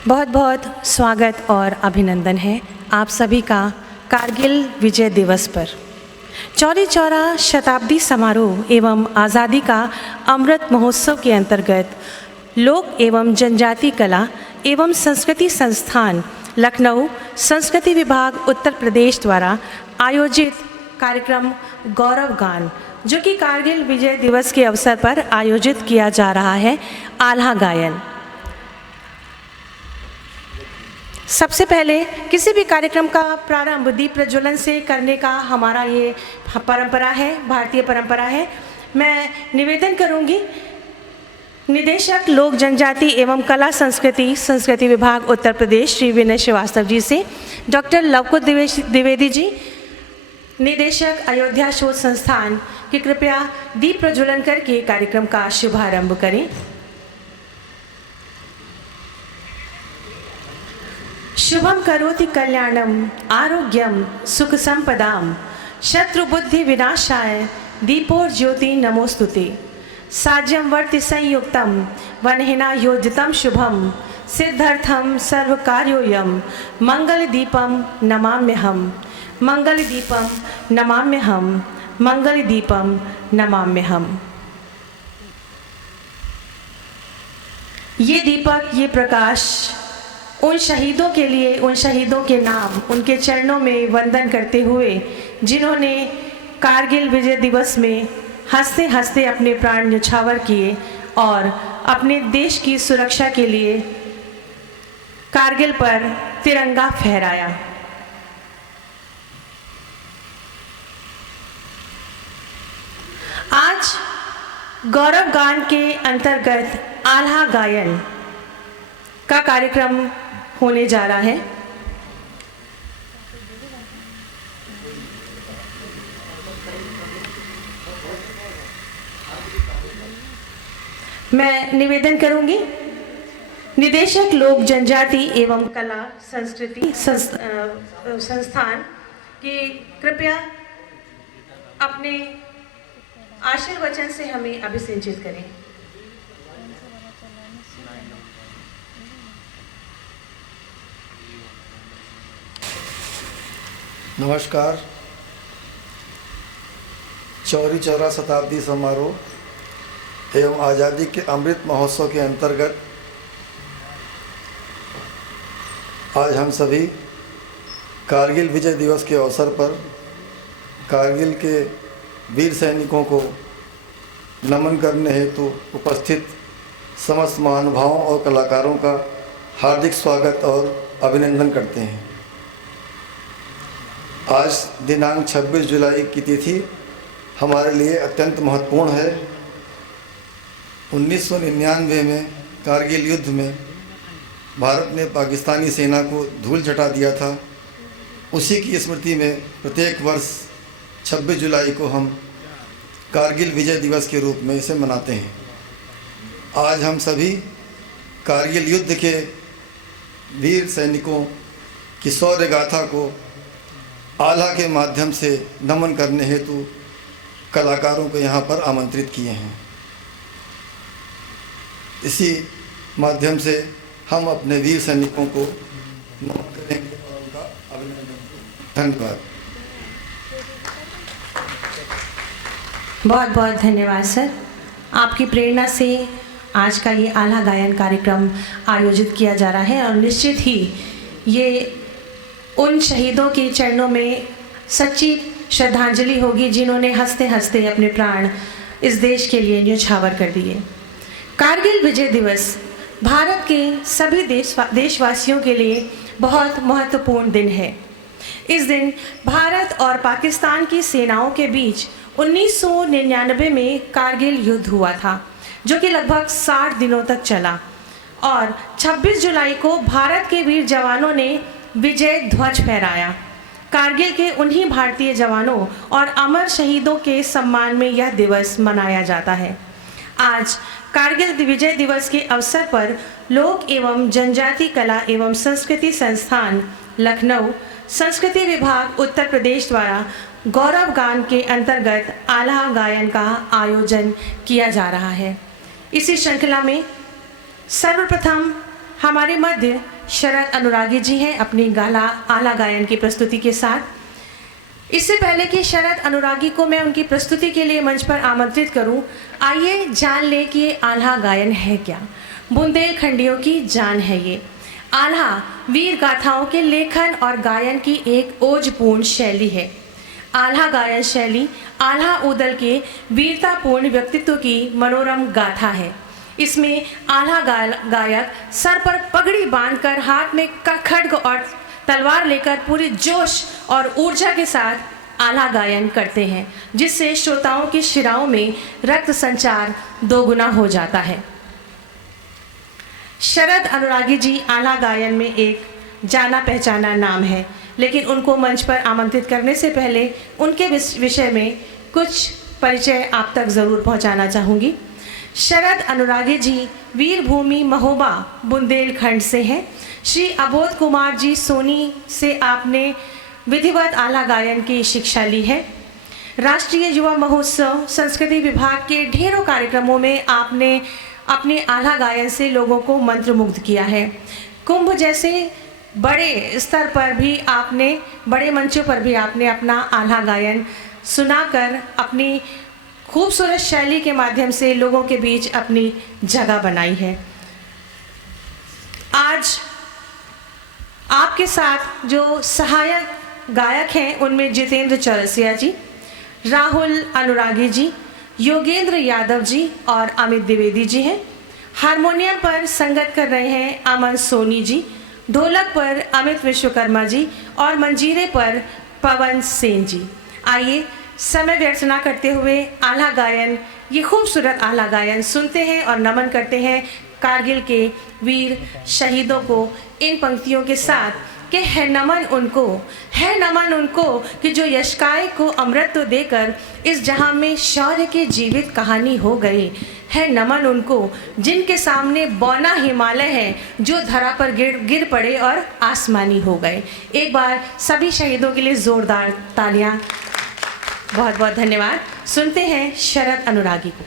बहुत बहुत स्वागत और अभिनंदन है आप सभी का कारगिल विजय दिवस पर। चौरी चौरा शताब्दी समारोह एवं आज़ादी का अमृत महोत्सव के अंतर्गत लोक एवं जनजाति कला एवं संस्कृति संस्थान लखनऊ संस्कृति विभाग उत्तर प्रदेश द्वारा आयोजित कार्यक्रम गौरव गान, जो कि कारगिल विजय दिवस के अवसर पर आयोजित किया जा रहा है, आल्हा गायन। सबसे पहले किसी भी कार्यक्रम का प्रारंभ दीप प्रज्वलन से करने का हमारा ये परंपरा है, भारतीय परंपरा है। मैं निवेदन करूंगी निदेशक लोक जनजाति एवं कला संस्कृति विभाग उत्तर प्रदेश श्री विनय श्रीवास्तव जी से, डॉक्टर लवकुश द्विवेदी जी निदेशक अयोध्या शोध संस्थान कि कृपया दीप प्रज्वलन करके कार्यक्रम का शुभारंभ करें। शुभम करोति कल्याणम आरोग्यम सुख संपदाम शत्रुबुद्धि विनाशाय दीपोर्ज्योति नमोस्तुते साज्यम वर्ति संयुक्तम वनहिना योजितम शुभम सिद्धर्थम सर्वकार्योयम मंगल दीपम नमाम्यहम मंगल दीपम नमाम्यहम मंगल दीपम नमाम्यहम। ये दीपक, ये प्रकाश उन शहीदों के लिए, उन शहीदों के नाम, उनके चरणों में वंदन करते हुए जिन्होंने कारगिल विजय दिवस में हंसते हंसते अपने प्राण न्यौछावर किए और अपने देश की सुरक्षा के लिए कारगिल पर तिरंगा फहराया। आज गौरव गान के अंतर्गत आल्हा गायन का कार्यक्रम होने जा रहा है। मैं निवेदन करूंगी निदेशक लोक जनजाति एवं कला संस्कृति संस्थान कि कृपया अपने आशीर्वचन से हमें अभिसिंचित करें। नमस्कार। चौरी चौरा शताब्दी समारोह एवं आज़ादी के अमृत महोत्सव के अंतर्गत आज हम सभी कारगिल विजय दिवस के अवसर पर कारगिल के वीर सैनिकों को नमन करने हेतु उपस्थित समस्त महानुभावों और कलाकारों का हार्दिक स्वागत और अभिनंदन करते हैं। आज दिनांक 26 जुलाई की तिथि हमारे लिए अत्यंत महत्वपूर्ण है। 1999 में कारगिल युद्ध में भारत ने पाकिस्तानी सेना को धूल चटा दिया था। उसी की स्मृति में प्रत्येक वर्ष 26 जुलाई को हम कारगिल विजय दिवस के रूप में इसे मनाते हैं। आज हम सभी कारगिल युद्ध के वीर सैनिकों की शौर्य गाथा को आल्हा के माध्यम से नमन करने हेतु कलाकारों को यहाँ पर आमंत्रित किए हैं। इसी माध्यम से हम अपने वीर सैनिकों को नमन करेंगे और उनका अभिनंदन। धन्यवाद। बहुत बहुत धन्यवाद सर। आपकी प्रेरणा से आज का ये आल्हा गायन कार्यक्रम आयोजित किया जा रहा है और निश्चित ही ये उन शहीदों के चरणों में सच्ची श्रद्धांजलि होगी जिन्होंने हंसते हंसते अपने प्राण इस देश के लिए न्यौछावर कर दिए। कारगिल विजय दिवस भारत के सभी देशवासियों के लिए बहुत महत्वपूर्ण दिन है। इस दिन भारत और पाकिस्तान की सेनाओं के बीच 1999 में कारगिल युद्ध हुआ था, जो कि लगभग 60 दिनों तक चला और 26 जुलाई को भारत के वीर जवानों ने विजय ध्वज फहराया। कारगिल के उन्हीं भारतीय जवानों और अमर शहीदों के सम्मान में यह दिवस मनाया जाता है। आज कारगिल विजय दिवस के अवसर पर लोक एवं जनजाति कला एवं संस्कृति संस्थान लखनऊ संस्कृति विभाग उत्तर प्रदेश द्वारा गौरव गान के अंतर्गत आल्हा गायन का आयोजन किया जा रहा है। इसी श्रृंखला में सर्वप्रथम हमारे मध्य शरद अनुरागी जी हैं अपनी आला गायन की प्रस्तुति के साथ। इससे पहले कि शरद अनुरागी को मैं उनकी प्रस्तुति के लिए मंच पर आमंत्रित करूं, आइए जान लें कि ये आल्हा गायन है क्या। बुंदेलखंडियों की जान है ये। आल्हा वीर गाथाओं के लेखन और गायन की एक ओजपूर्ण शैली है। आल्हा गायन शैली आल्हा उदल के वीरतापूर्ण व्यक्तित्व की मनोरम गाथा है। इसमें आल्हा गायक सर पर पगड़ी बांधकर हाथ में खड्ग और तलवार लेकर पूरी जोश और ऊर्जा के साथ आल्हा गायन करते हैं, जिससे श्रोताओं की शिराओं में रक्त संचार दोगुना हो जाता है। शरद अनुरागी जी आल्हा गायन में एक जाना पहचाना नाम है, लेकिन उनको मंच पर आमंत्रित करने से पहले उनके विषय में कुछ परिचय आप तक ज़रूर पहुंचाना चाहूँगी। शरद अनुरागी जी वीरभूमि महोबा बुंदेलखंड से हैं। श्री अबोध कुमार जी सोनी से आपने विधिवत आल्हा गायन की शिक्षा ली है। राष्ट्रीय युवा महोत्सव संस्कृति विभाग के ढेरों कार्यक्रमों में आपने अपने आल्हा गायन से लोगों को मंत्रमुग्ध किया है। कुंभ जैसे बड़े स्तर पर भी आपने, बड़े मंचों पर भी आपने अपना आल्हा गायन सुनाकर अपनी खूबसूरत शैली के माध्यम से लोगों के बीच अपनी जगह बनाई है। आज आपके साथ जो सहायक गायक हैं उनमें जितेंद्र चौरसिया जी, राहुल अनुरागी जी, योगेंद्र यादव जी और अमित द्विवेदी जी हैं। हारमोनियम पर संगत कर रहे हैं अमन सोनी जी, ढोलक पर अमित विश्वकर्मा जी और मंजीरे पर पवन सेन जी। आइए समय व्यर्थ न करते हुए आल्हा गायन, ये खूबसूरत आल्हा गायन सुनते हैं और नमन करते हैं कारगिल के वीर शहीदों को इन पंक्तियों के साथ कि है नमन उनको कि जो यशकाय को अमृत देकर इस जहां में शौर्य की जीवित कहानी हो गई। है नमन उनको जिनके सामने बौना हिमालय है, जो धरा पर गिर पड़े और आसमानी हो गए। एक बार सभी शहीदों के लिए जोरदार तालियां। बहुत बहुत धन्यवाद। सुनते हैं शरद अनुरागी को।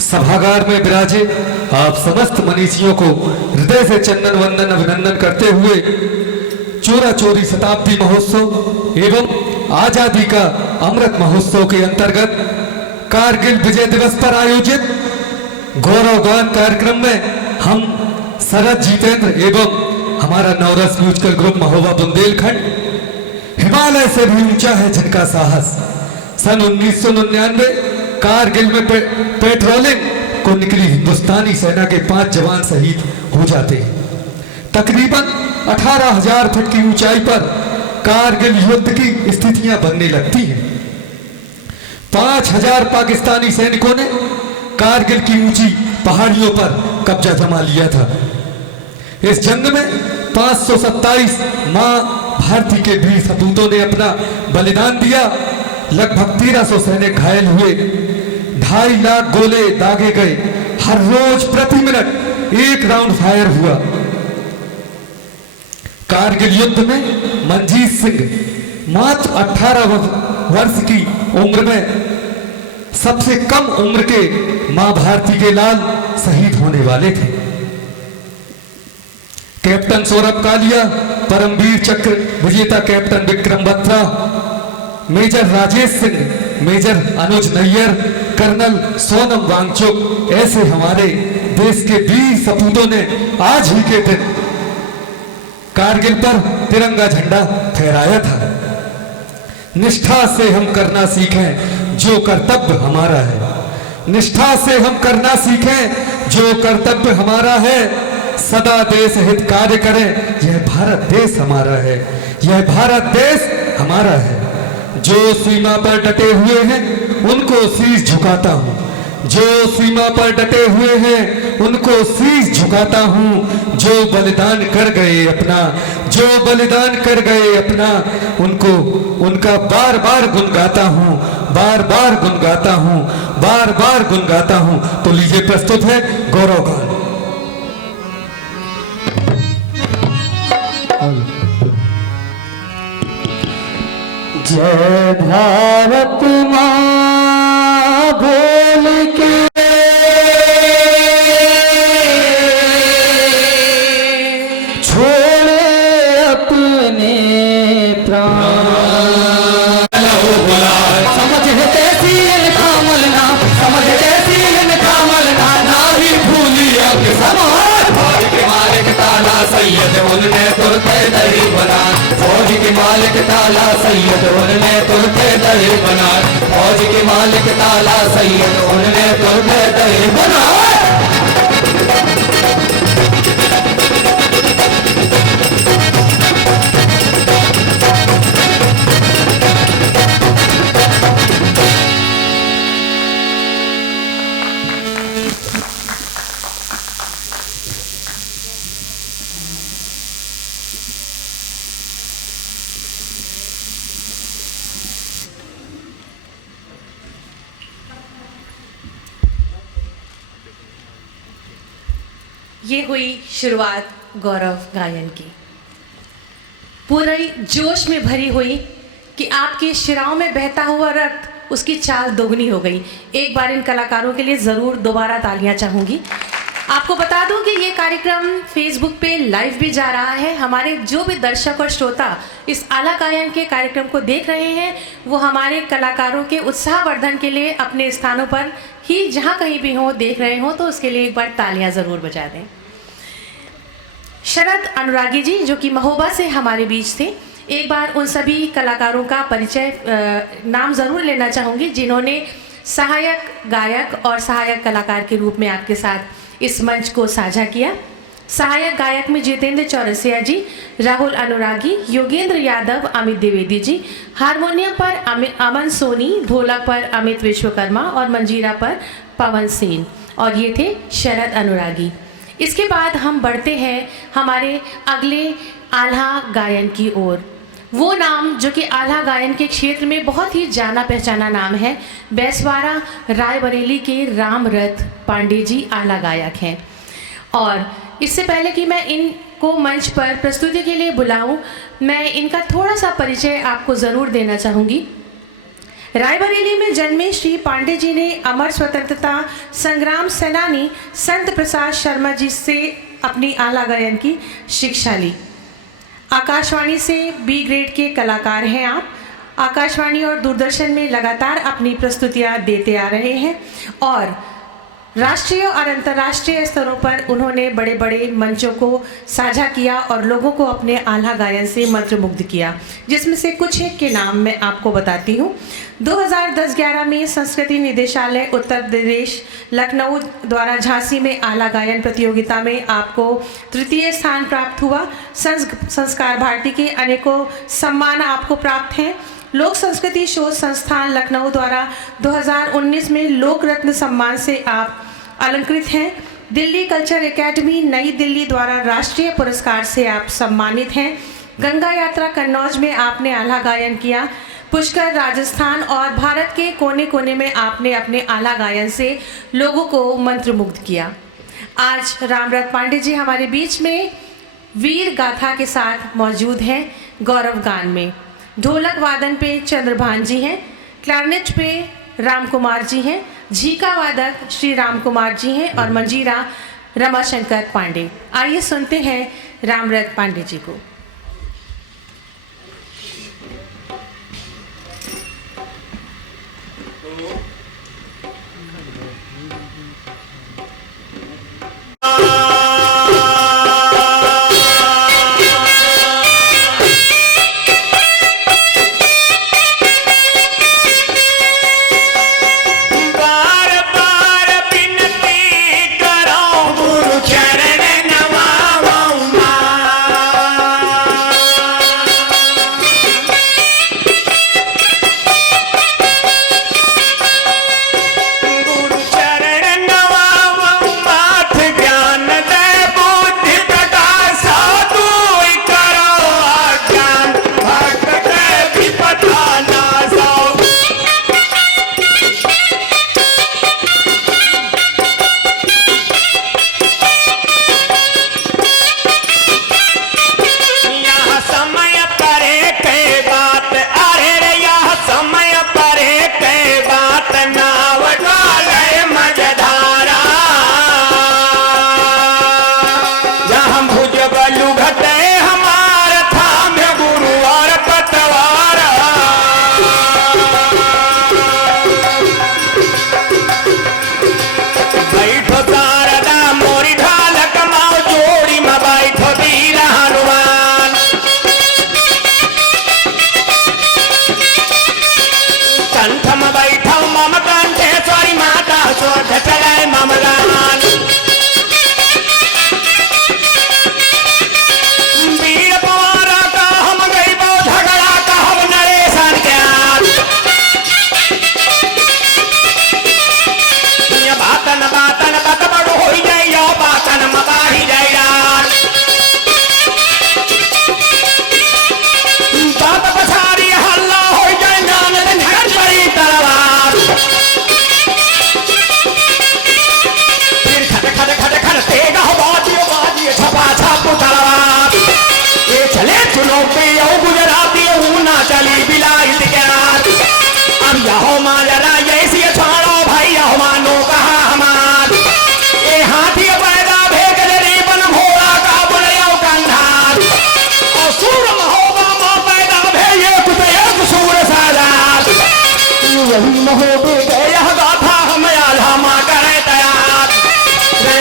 सभागार में विराजे आप समस्त मनीषियों को हृदय से चंदन वंदन अभिनंदन करते हुए चोरा चोरी शताब्दी महोत्सव एवं आजादी का अमृत महोत्सव के अंतर्गत कारगिल विजय दिवस पर आयोजित गौरव गान कार्यक्रम में हम शरद जितेंद्र एवं हमारा नवरस म्यूजिकल ग्रुप महोबा बुंदेलखंड, हिमालय से भी ऊंचा है जिनका साहस, सन 1999 कारगिल में पेट्रोलिंग को निकली हिंदुस्तानी सेना के 5 जवान शहीद हो जाते हैं। तकरीबन 18,000 फीट की ऊंचाई पर कारगिल युद्ध की स्थितियां बनने लगती हैं। 5000 पाकिस्तानी सैनिकों ने कारगिल की ऊंची पहाड़ियों पर कब्जा जमा लिया था। इस जंग में 527 मां भारती के वीर सपूतों ने अपना बलिदान दिया। लगभग 1300 सैनिक घायल हुए, 2.5 लाख गोले दागे गए। हर रोज प्रति मिनट 1 राउंड फायर हुआ। कारगिल युद्ध में मंजीत सिंह मात्र 18 वर्ष की उम्र में सबसे कम उम्र के मां भारती के लाल शहीद होने वाले थे। कैप्टन सौरभ कालिया, परमवीर चक्र विजेता captain Vikram Batra, major Rajesh Singh, major Anuj Nayyar, colonel Sonam Wangchuk, ऐसे हमारे देश के वीर सपूतों ने आज ही के दिन कारगिल पर तिरंगा झंडा फहराया था। निष्ठा से हम करना सीखें जो कर्तव्य हमारा है। निष्ठा से हम करना सीखें जो कर्तव्य हमारा है। सदा देश हित कार्य करें, यह भारत देश हमारा है, यह भारत देश हमारा है। जो सीमा पर डटे हुए हैं उनको शीश झुकाता हूँ, जो सीमा पर डटे हुए हैं उनको शीश झुकाता हूँ। जो बलिदान कर गए अपना, जो बलिदान कर गए अपना, उनको उनका बार बार गुनगाता हूँ, बार बार गुनगाता हूँ, बार बार गुनगाता हूँ। तो लीजिए प्रस्तुत है गौरव गान। जय भारत माँ बोल के छोड़े अपने प्राण। समझ कैसी इनका मलना, समझ कैसी इनका मलना, ना ही भूलिया के समान। फौज के मालिक ताला सैयद उनने तुरते दही बना, फौज के मालिक ताला सैयद उनने तुरते दही बना, फौज के मालिक ताला सैयद उनने तुरते दही बना। ये हुई शुरुआत गौरव गायन की, पूरी जोश में भरी हुई कि आपकी शिराओं में बहता हुआ रक्त उसकी चाल दोगुनी हो गई। एक बार इन कलाकारों के लिए ज़रूर दोबारा तालियां चाहूँगी। आपको बता दूं कि ये कार्यक्रम फेसबुक पे लाइव भी जा रहा है। हमारे जो भी दर्शक और श्रोता इस आला गायन के कार्यक्रम को देख रहे हैं वो हमारे कलाकारों के उत्साहवर्धन के लिए अपने स्थानों पर ही जहाँ कहीं भी हो देख रहे हो, तो उसके लिए एक बार तालियां ज़रूर बजा दें। शरद अनुरागी जी जो कि महोबा से हमारे बीच थे, एक बार उन सभी कलाकारों का परिचय नाम ज़रूर लेना चाहूँगी जिन्होंने सहायक गायक और सहायक कलाकार के रूप में आपके साथ इस मंच को साझा किया। सहायक गायक में जितेंद्र चौरसिया जी, राहुल अनुरागी, योगेंद्र यादव, अमित द्विवेदी जी, हारमोनियम पर अमन सोनी, ढोलक पर अमित विश्वकर्मा और मंजीरा पर पवन सेन, और ये थे शरद अनुरागी। इसके बाद हम बढ़ते हैं हमारे अगले आल्हा गायन की ओर। वो नाम जो कि आल्हा गायन के क्षेत्र में बहुत ही जाना पहचाना नाम है। बैसवाड़ा रायबरेली के रामरथ पांडे जी आल्हा गायक हैं। और इससे पहले कि मैं इनको मंच पर प्रस्तुति के लिए बुलाऊं, मैं इनका थोड़ा सा परिचय आपको ज़रूर देना चाहूँगी। रायबरेली में जन्मे श्री पांडे जी ने अमर स्वतंत्रता संग्राम सेनानी संत प्रसाद शर्मा जी से अपनी आला गायन की शिक्षा ली। आकाशवाणी से बी ग्रेड के कलाकार हैं आप। आकाशवाणी और दूरदर्शन में लगातार अपनी प्रस्तुतियां देते आ रहे हैं और राष्ट्रीय और अंतर्राष्ट्रीय स्तरों पर उन्होंने बड़े बड़े मंचों को साझा किया और लोगों को अपने आल्हा गायन से मंत्रमुग्ध किया, जिसमें से कुछ एक के नाम मैं आपको बताती हूँ। 2010-11 में संस्कृति निदेशालय उत्तर प्रदेश लखनऊ द्वारा झांसी में आल्हा गायन प्रतियोगिता में आपको तृतीय स्थान प्राप्त हुआ। संस्कार भारती के अनेकों सम्मान आपको प्राप्त हैं। लोक संस्कृति शोध संस्थान लखनऊ द्वारा 2019 में लोक रत्न सम्मान से आप अलंकृत हैं। दिल्ली कल्चर एकेडमी नई दिल्ली द्वारा राष्ट्रीय पुरस्कार से आप सम्मानित हैं। गंगा यात्रा कन्नौज में आपने आला गायन किया। पुष्कर राजस्थान और भारत के कोने कोने में आपने अपने आला गायन से लोगों को मंत्रमुग्ध किया। आज रामरथ पांडे जी हमारे बीच में वीर गाथा के साथ मौजूद हैं। गौरव गान में ढोलक वादन पे चंद्रभान जी हैं, क्लैरिनेट पे राम कुमार जी हैं, झीका वादक श्री राम कुमार जी हैं और मंजीरा रमाशंकर पांडे। आइए सुनते हैं रामरथ पांडे जी को।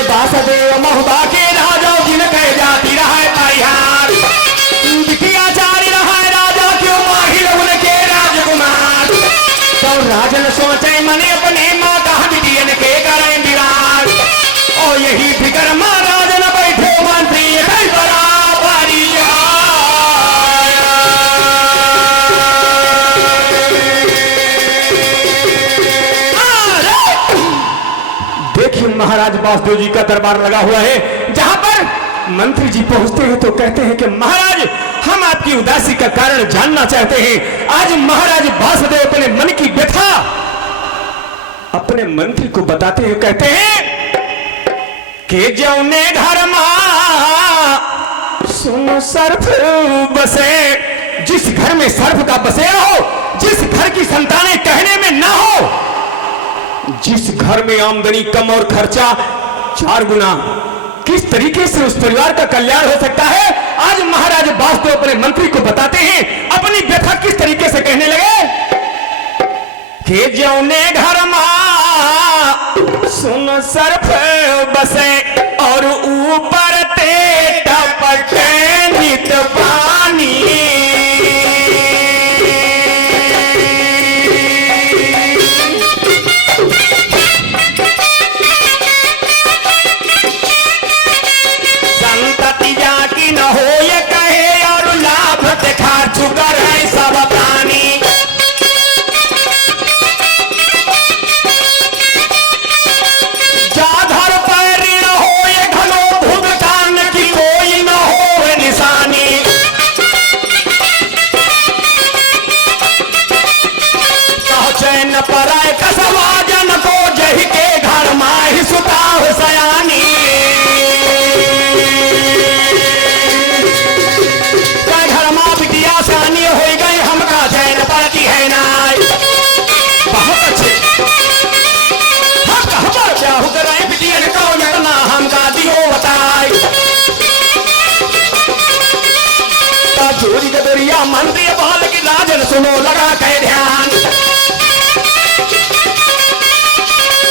वासुदेव महुबा के राजा जिन कह जाती रहा परिहार विद्याचार्य रहा राजा क्यों माहिर उनके राजकुमार तो राजन सोचे मने अपने माँ का विदियन के करें विराट और यही फिकर माँ राजन बैठे मंत्री कई बराबरी देखिए महाराज वासुदेव जी का दरबार लगा हुआ है। जहां पर मंत्री जी पहुंचते हैं तो कहते हैं कि महाराज हम आपकी उदासी का कारण जानना चाहते हैं। आज महाराज वासुदेव अपने मन की व्यथा अपने मंत्री को बताते हैं, कहते हैं कि जौने घर मां सुन सर्फ बसे, जिस घर में सर्फ का बसेरा हो, जिस घर की संतानें कहने में ना हो, जिस घर में आमदनी कम और खर्चा 4 गुना, किस तरीके से उस परिवार का कल्याण हो सकता है। आज महाराज वासुदेव अपने मंत्री को बताते हैं, अपनी व्यथा किस तरीके से कहने लगे कि जौने घर मां सुन सर्फ बसे और ऊपर ते टपके नित पानी, न हो ये कहे और लाभ दिखा चुका है सब प्राणी। राजा मंत्री बाल की राजन सुनो लगा के ध्यान।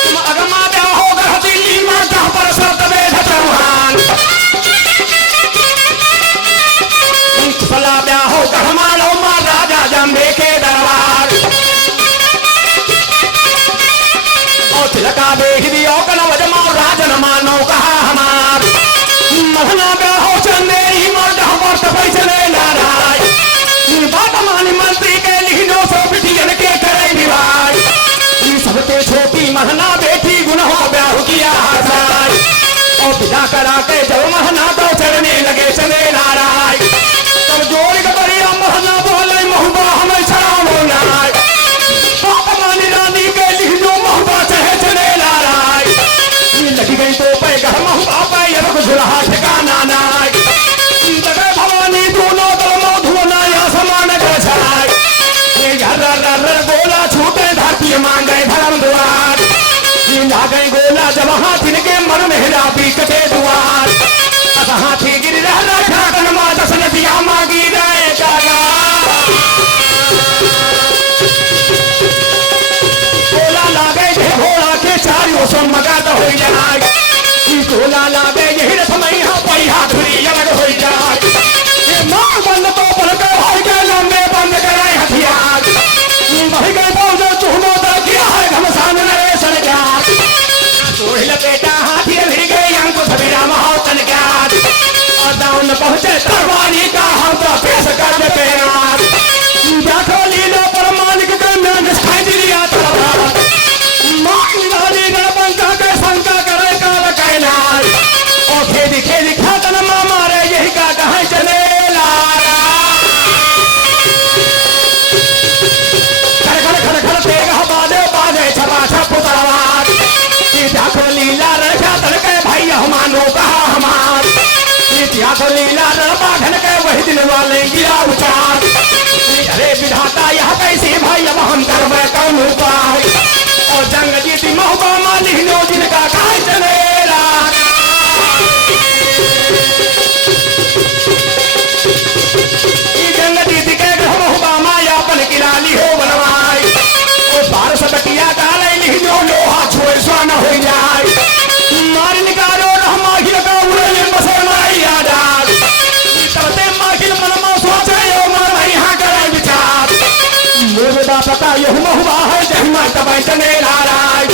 तुम अगमा ब्याह होगा दिल्ली में जहां पर सतवेद चौहान। कुशला ब्याह होगा हमारो मां राजा जम्बे के दरबार। और तिलका बेच दियो कनवज मां राजन मानो कहा हमार। महना ब्याह हो चंदेरी मर्द हमर तपई चले नाराय। बात मानी मंत्री के लिखनो सो बिटियन के करे विवाह। सबसे छोटी महना बेटी गुनहो ब्याह किया हसाय। और विदा करा के जब महना तो चढ़ने लगे चले नाराय। तब जोड़ के बढ़िया महना बोले महुबा हमें छड़ाओ नाय। बात मानी रानी के लिखनो महुबा चढ़े चले नाराय। लगी गई तो पे घर महुबा पे अब झुलहा ठिकाना नाय। जगह भवानी दोनों दलों धुना या समान गछाय। गोला छूटे धरती मांगे धर्म द्वार। ला गई गोला जब हाथी के मन में हिला बीकते द्वार। हाथी गिर रहा माँ दसन दिया मांगी गए कागा। गोला लागे घोड़ा के चारों सो मगद हो जाए। गोला लागे यही रथ में यहाँ पहिया धुरी अलग हो जाए। मां बंद तो पल के भाई के लंबे बंद करे हथियार। भाई के बोझो चूनो दर किया है घमसान नरेश ज्ञात। चोरी लपेटा हाथी भिड़ गई अंकुश विराम होतन ज्ञात। और दाउन पहुंचे तरवारी का हम तो पेश कर देते यार। बैठो लीलो पर मालिक के मैं निष्ठाई दिया तलवार। मां लाली गणपंका के शंका करे काल कैलाश। और खेदी खेदी खातन मां मारे यही का कहां चले लारा। खड़ खड़ खड़ खड़ तेग बाजे बाजे छपा छप तलवार। देखो लीला रखा तड़के भाई हमानो कहा हमार। देखो लीला बाघन के वही दिन वाले गिरा उचार। अरे विधाता यह कैसे भाई अब हम करवे कौन उपाय। और जंग जीती महुबा माली नो जिनका कहा चले जंग जीती के महुबा मायापन की लाली हो बनवाई। और बारस बटिया डाले लिखो लोहा छोड़ स्वान हो जाए। मार निकालो रहमाखिल का उड़े बसे मारिया डाल। तबते माखिल मनमा सोचे यो मन यहाँ करे विचार। मुर्दा पता यह महुबा है जहिमा तबाई चले लाराय।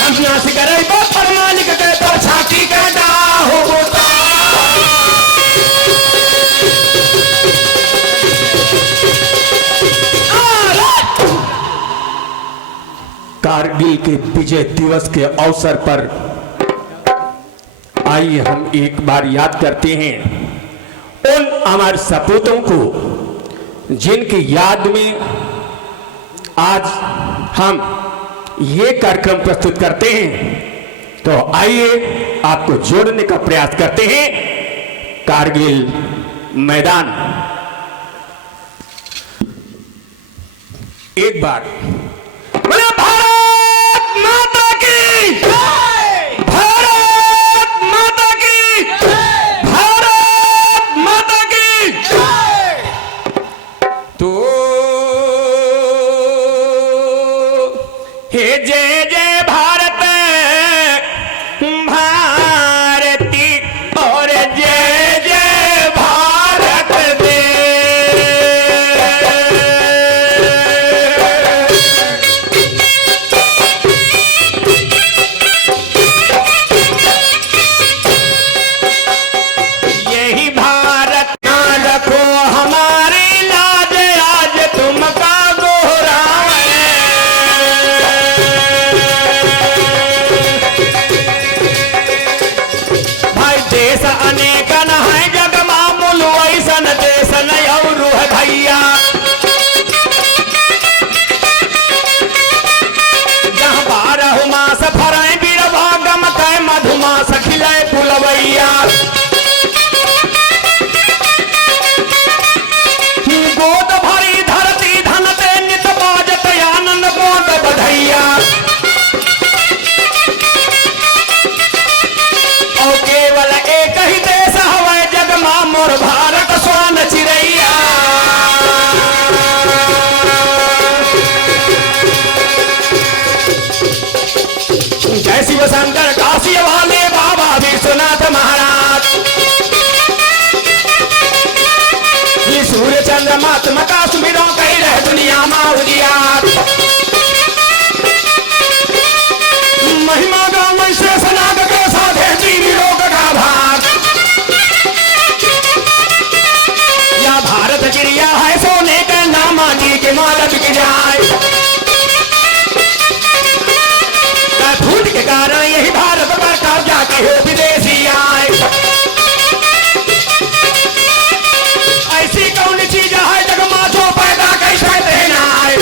हम यहाँ से करे पर मालिक के पर छाती के डा हो होता। कारगिल के विजय दिवस के अवसर पर आइए हम एक बार याद करते हैं उन हमारे सपूतों को जिनकी याद में आज हम ये कार्यक्रम प्रस्तुत करते हैं। तो आइए आपको जोड़ने का प्रयास करते हैं। कारगिल मैदान एक बार बोले भारत माता की, भारत माता की, भारत माता की। तो हे जय जय भारत भारती और जय जय भारत यही भारत ना रखो हमारी लाज आज तुमका गोरा है। उजिया महिमा गाँव से सनाग के साधे तीन लोग का भाग या भारत चिड़िया है सोने के नामा जी के माल बिक जाए फूट के कारण यही भारत पर कब्जा के हो विदेशी आए ऐसी कौन चीज है जगमा जो पैदा कैसे देना है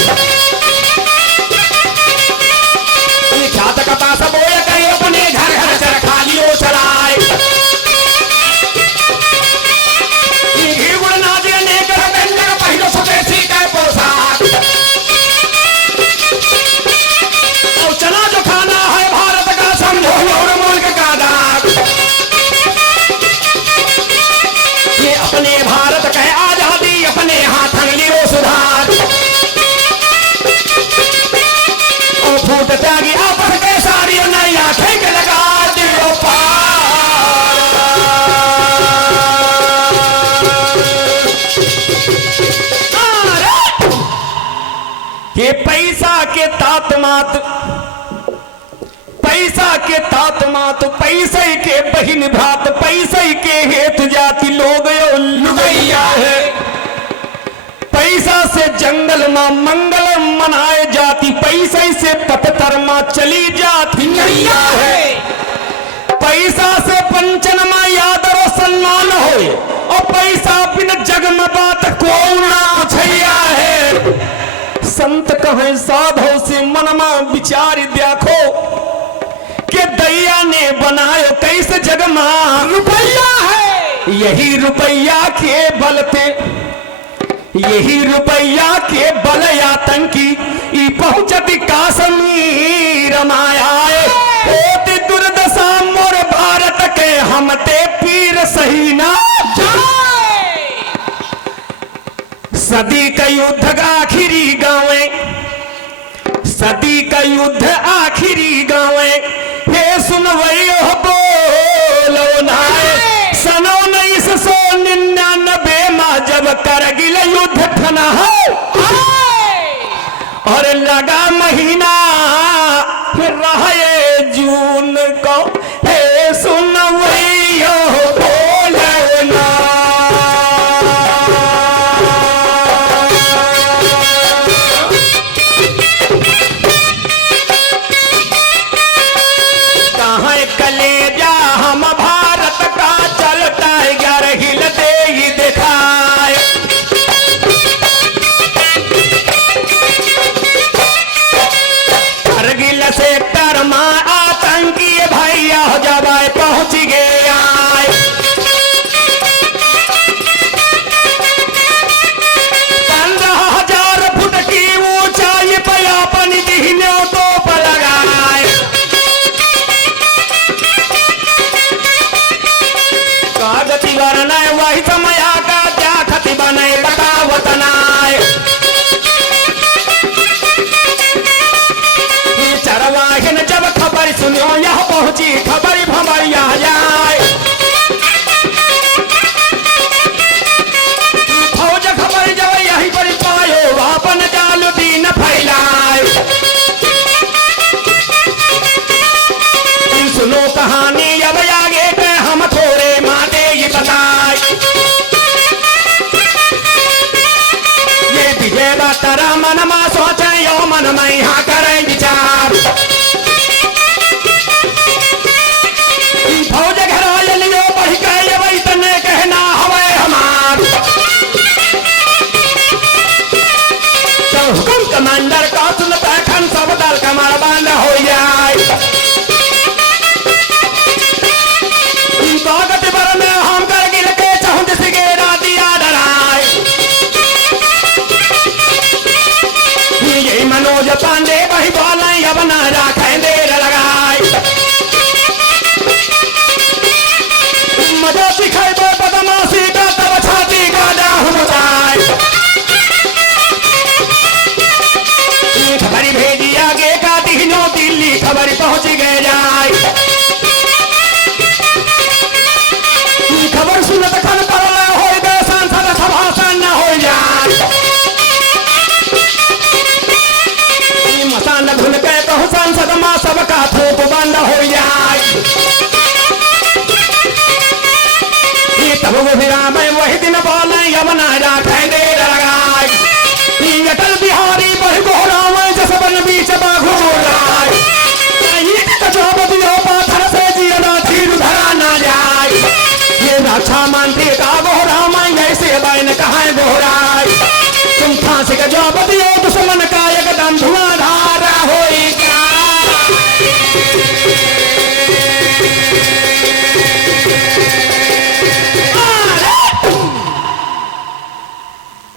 छात कपा सब कहीं अपने घर घर से रखा लियो चलाए घी गुड़ नाच अनेक व्यंजन पहलो स्वदेशी का पोशाक और चना जो खाना है भारत का समझो और मुल्क का दाग ये अपने भारत का आजादी अपने हाथ लियो सुधार और फूट त्यागी आपस के सारी नैया फेंक लगा दियो ये पैसा के तात मात पैसे के बहिन भ्रात पैसे के हेत जाति लोग लुगैया है पैसा से जंगल में मंगल मनाए जाती पैसे से पतथर में चली जाती नैया है पैसा से पंचन में याद और सम्मान हो और पैसा बिन जग में बात कौन पूछैया है संत कहे साधो से मनमा विचार देखो कि दैया ने बनाए कैसे जग में रुपया है यही रुपया के बल पे यही रुपया के बल आतंकी ई पहुंचती काश्मीर माया होती दुर्दशा मोर भारत के हमते पीर सही ना जाए सदी का युद्ध का आखिरी गाँवे सदी का युद्ध आखिरी गाँवे हे सुनवैयो बोलो नाए सन 1999 में जब करगिल युद्ध थना हो और लगा महीना फिर रहे जून को हे सुनवैयो बोलो ना कलेजा हम भारत का चलता है ग्यार हिलते ही दिखाए करगिल सेक्टर में आतंकी भैया जब पहुंच गए आए 15,000 फुट की ऊंचाई पर अपन दिहने तो लगाए कागती वर्ण वही समय का क्या खति बने बतावत नाय चरवाहिन जब खबर सुनियो यह पहुंची खबर भमरिया जाए फौज खबर जब यही पर पायो अपन जाल दीन फैलाए सुनो कहानी अब आगे के हम थोड़े माटे ही बताए ये विजय बातरा मन मा सोचे यो मन में यहाँ करें विचार फौज घर लियो बढ़ के वही तने कहना हवे हमार तो हुकुम कमांडर का सुनता खन सब दल कमर बांध हो जाए स्वागत पर में हम करगिल के चहुंद सिगेरा दिया डराए यही मनोज पांडे वही बोले अब न राखें देर लगाए मजा सिखाए वो बदमाशी का तब छाती का दाह बताए खबर भेजी आगे का दिनों दिल्ली खबर पहुंच गए जाए खबर सुनत खन परला होय दे सांसद सभा न हो जाए सदमा सबका थूक बंद हो जाए। तब वो विराम वही दिन बोले यमुना राखे देर लगाए। अटल बिहारी बहु गोराम जसबन बीच बाघु बोलाए। पाथर से जिया तीर धरा ना जाए। ये रक्षा मंत्री का गोराम ऐसे बैन कहा गोराए। तुम फांसी का जवाब दियो दुश्मन का एकदम धुआंधार होएगा।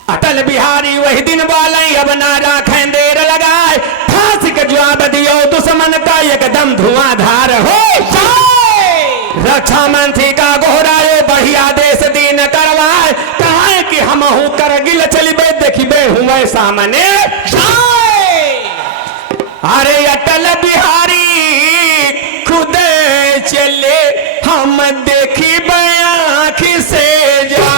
अटल बिहारी वही दिन बोले अब ना राखें देर लगाए। फांसी का जवाब दियो दुश्मन का एकदम धुआंधार हो जाए। रक्षा मंत्री का गोहराए बढ़िया देश दीन करवाए। कहा कि हम हूं करगिल चलिबे देखिबे हुए सामने जाए। अरे अटल बिहारी खुद चले हम देखिबे आँख से जा।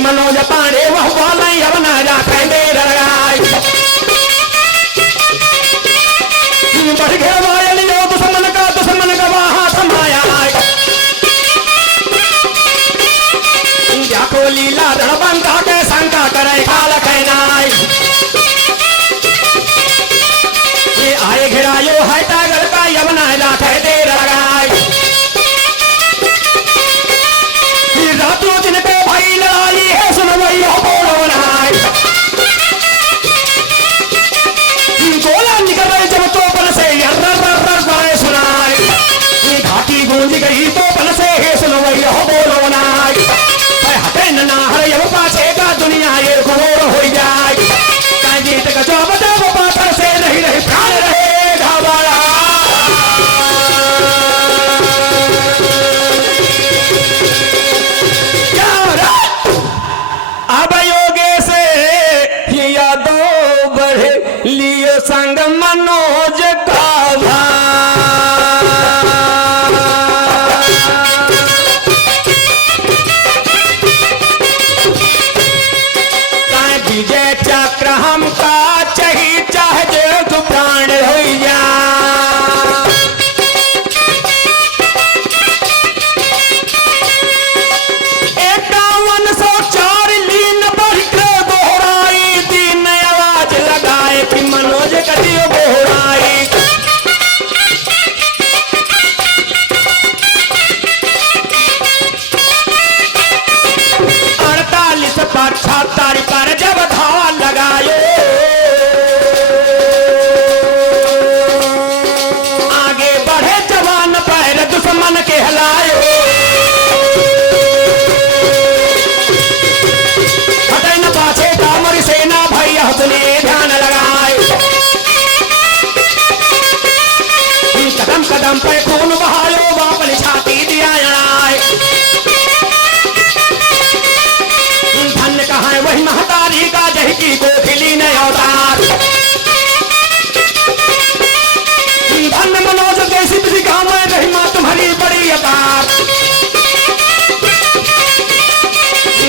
मनोज पांडे वह बोले अब ना राखे देर लगाए। बढ़ गया वायलियो दुश्मन का वहां थमाया। जाको लीला रणबंका के शंका करे खाल कहनाई। ये आए घिरायो है टागर का अब ना राखे देर लगाए। रातों दिन पे भाई लड़ाई है सुनो भैया बोलो बनाए। गोला निकल गई जब तो पल से सुनाए। घाटी गूंज गई तो पल से है सुनो भैया बोलो बनाए। हटे न हर अब पाछे का दुनिया ये घोर हो जाए। जीत का जो बता वो पाथर से नहीं रही प्राण रहेगा बड़ा। अब योगे से यादों बढ़े लियो संग मनोज का विजय चक्र हमका चाहिए चाहे जो प्राण हो जा। मनोज कटियो बोराई 48 पर 76 पर जब धावा लगायो। आगे बढ़े जवान पैर दुश्मन के हलायो। हटे न पाछे कामरी सेना भैया सुने ध्यान लगाए। कदम कदम पे खून बहायो बापन छाती दिया लड़ाए। धन कहा है वही महतारी का जहकी को खिली ने अवतार। धन मनोज जैसी दिखा मैं रही माँ तुम्हारी बड़ी अपार।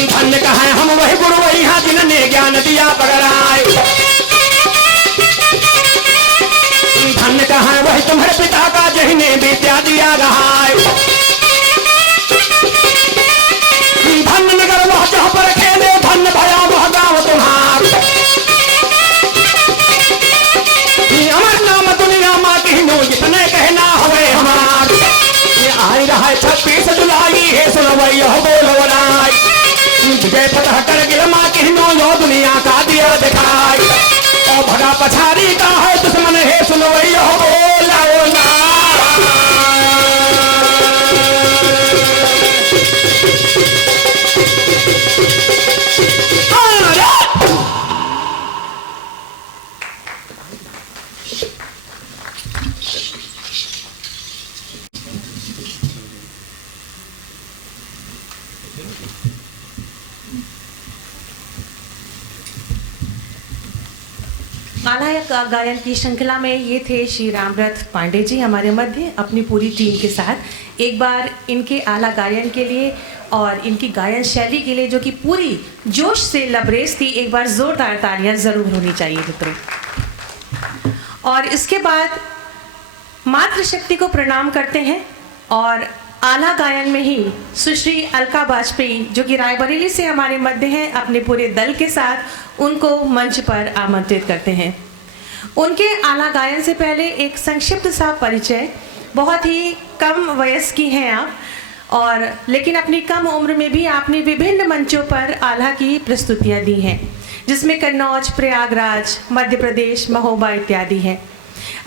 धन कहा है हम वही गुरु वही हाँ जिन्होंने ज्ञान दिया पगड़ाए। धन कहा है वही तुम्हारे पिता का जिन्हें विद्या दिया गहाय। धन नगर वह जय फतह कर गिल माँ की नो यो दुनिया का दिया दिखाई और भगा पछाड़ी का है दुश्मन है सुनो यो बोला ओ ना आला गायन की श्रृंखला में ये थे श्री रामव्रत पांडे जी हमारे मध्य अपनी पूरी टीम के साथ। एक बार इनके आला गायन के लिए और इनकी गायन शैली के लिए जो कि पूरी जोश से लबरेज थी, एक बार जोरदार तालियां जरूर होनी चाहिए मित्रों। और इसके बाद मातृशक्ति को प्रणाम करते हैं और आला गायन में ही सुश्री अलका वाजपेयी जो कि रायबरेली से हमारे मध्य हैं, अपने पूरे दल के साथ उनको मंच पर आमंत्रित करते हैं। उनके आला गायन से पहले एक संक्षिप्त सा परिचय। बहुत ही कम वयस्क की हैं आप, और लेकिन अपनी कम उम्र में भी आपने विभिन्न मंचों पर आला की प्रस्तुतियां दी हैं, जिसमें कन्नौज, प्रयागराज, मध्य प्रदेश, महोबा इत्यादि हैं।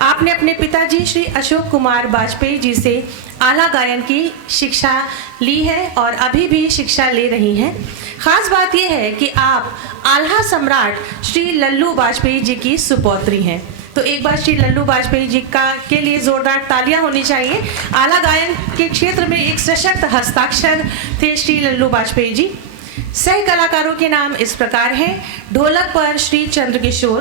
आपने अपने पिताजी श्री अशोक कुमार वाजपेयी जी से आला गायन की शिक्षा ली है और अभी भी शिक्षा ले रही हैं। खास बात यह है कि आप आल्हा सम्राट श्री लल्लू वाजपेयी जी की सुपौत्री हैं। तो एक बार श्री लल्लू वाजपेयी जी के लिए जोरदार तालियां होनी चाहिए। आला गायन के क्षेत्र में एक सशक्त हस्ताक्षर थे श्री लल्लू वाजपेयी जी। सह कलाकारों के नाम इस प्रकार हैं: ढोलक पर श्री चंद्रकिशोर,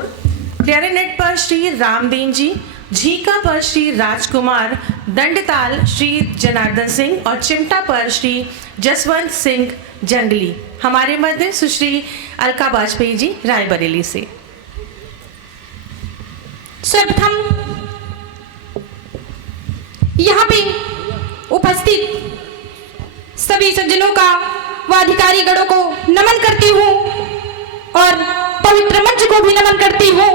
क्लैरिनेट पर श्री रामदीन जी, झीका पर श्री राजकुमार, दंडताल श्री जनार्दन सिंह और चिमटा पर श्री जसवंत सिंह जंगली। हमारे मध्य सुश्री अलका वाजपेयी जी रायबरेली से। सर्वप्रथम यहाँ पे उपस्थित सभी सज्जनों का व अधिकारी गणों को नमन करती हूँ और पवित्र मंच को भी नमन करती हूँ।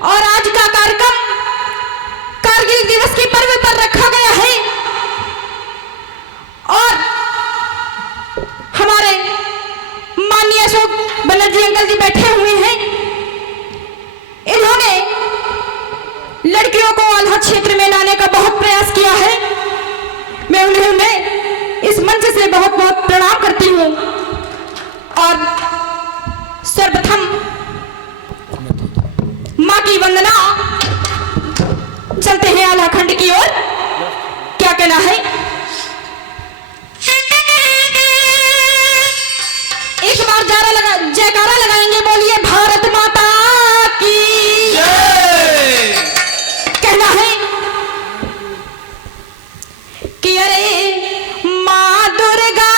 और आज का कार्यक्रम कारगिल दिवस के पर्व पर रखा गया है और हमारे माननीय अशोक बनर्जी अंकल जी बैठे हुए हैं। इन्होंने लड़कियों को आल्हा क्षेत्र में लाने का बहुत प्रयास किया है। मैं उन्हें इस मंच से बहुत बहुत प्रणाम करती हूँ। और सर्वप्रथम माँ की वंदना। चलते हैं आल्हा खंड की ओर। क्या कहना है? एक बार जयकारा लगाएंगे, बोलिए भारत माता की जय। कहना है कि अरे माँ दुर्गा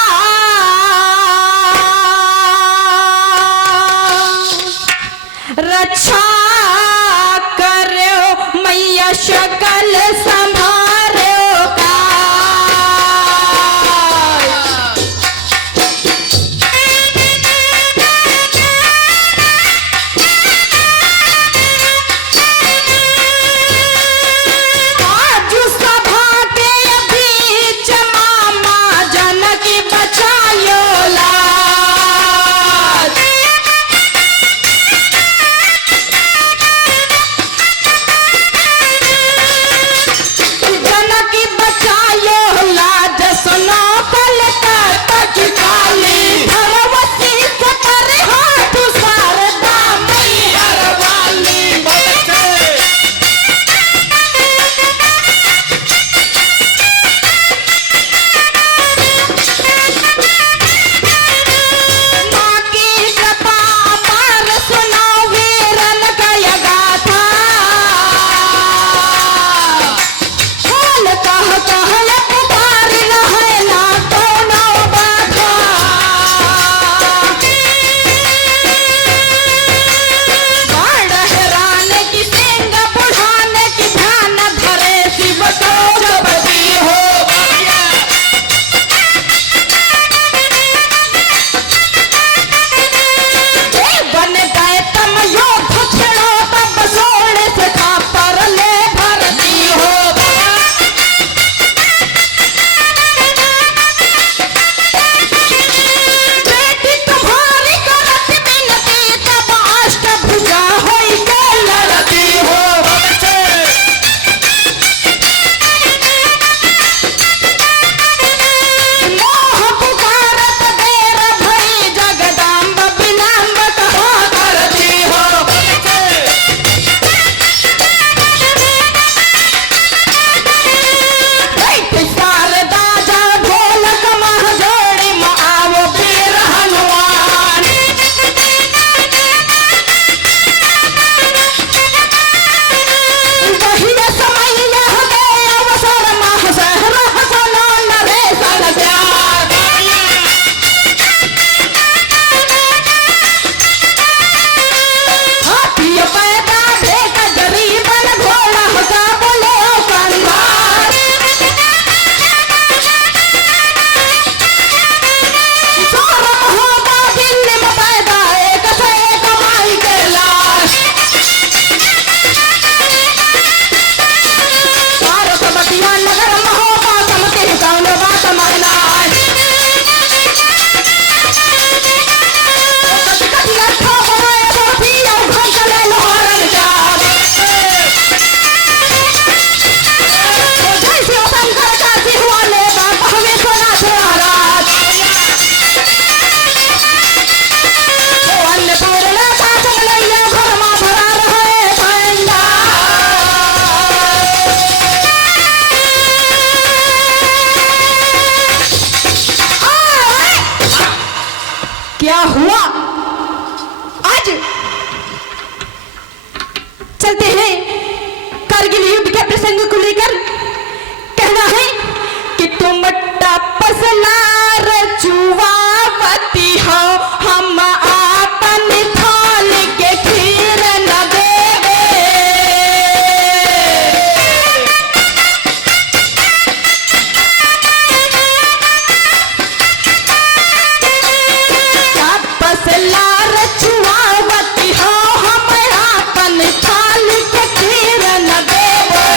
क्या हुआ? आज चलते हैं कारगिल युद्ध के प्रसंग को लेकर। कहना है कि तुम टपसला रचुआवती हो, हम आपन थाल के खीर न देवे। टपसला रचुआवती हो, हम आपन थाल के खीर न देवे।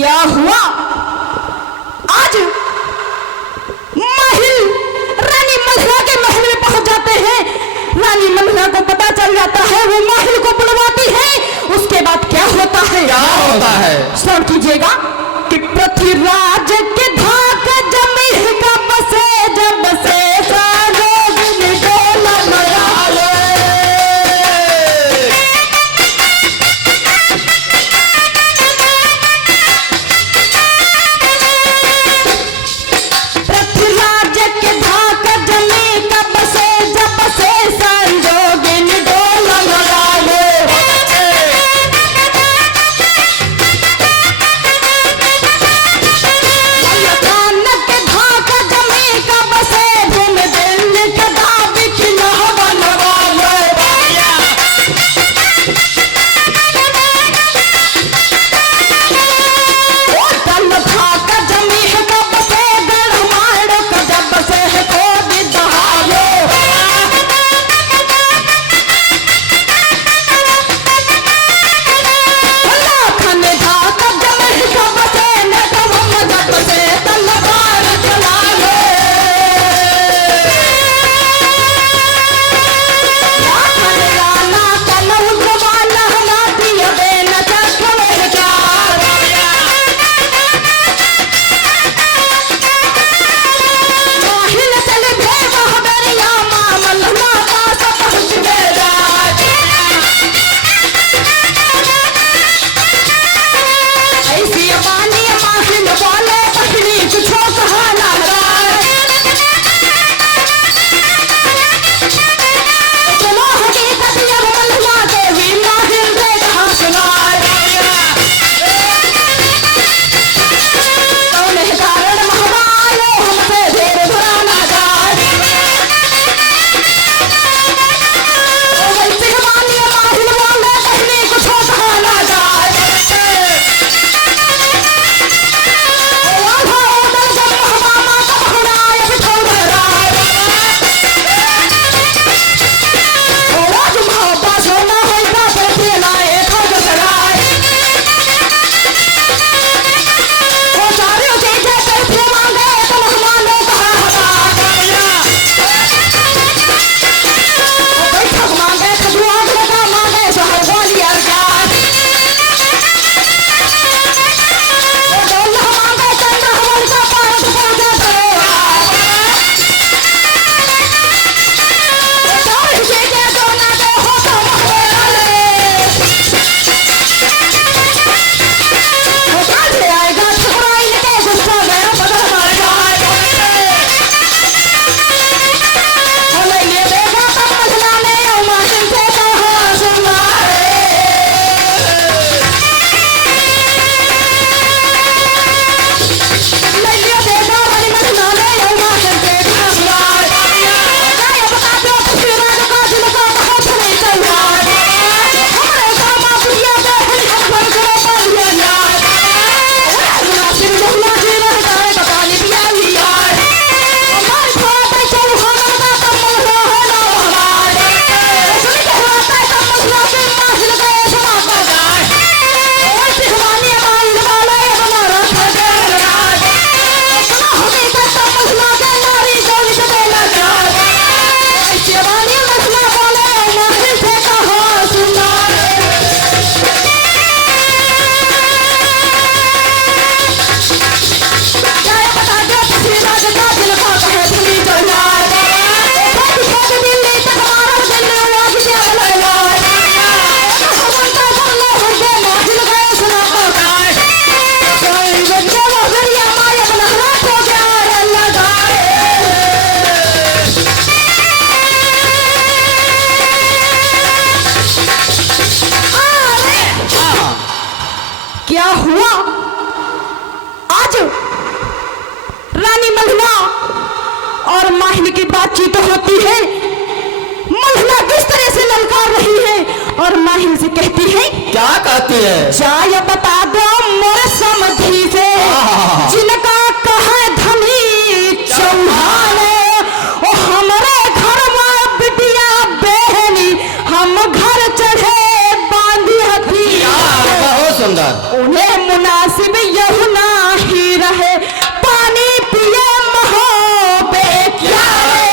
क्या हुआ? आज महल रानी मल्हरा के महल में पहुंच जाते हैं। रानी मल्हरा को पता चल जाता है, वो महल को बुलवाती है। उसके बाद क्या होता है? क्या होता है? श्रवण कीजिएगा कि पृथ्वीराज के धाक जमीन का बसे जब से बातचीत होती है। मल्हरा किस तरह से ललकार रही है और माहिर से कहती है, क्या कहती है? जाय बता दो मोरे समधी से जिनका कहे धनी चौहान ओ हमारे घर में बिटिया बहनी हम घर चढ़े बांधी हथियार। बहुत सुंदर। उन्हें मुनासिब यहुना ही रहे, पानी पिए महोबे क्या रे,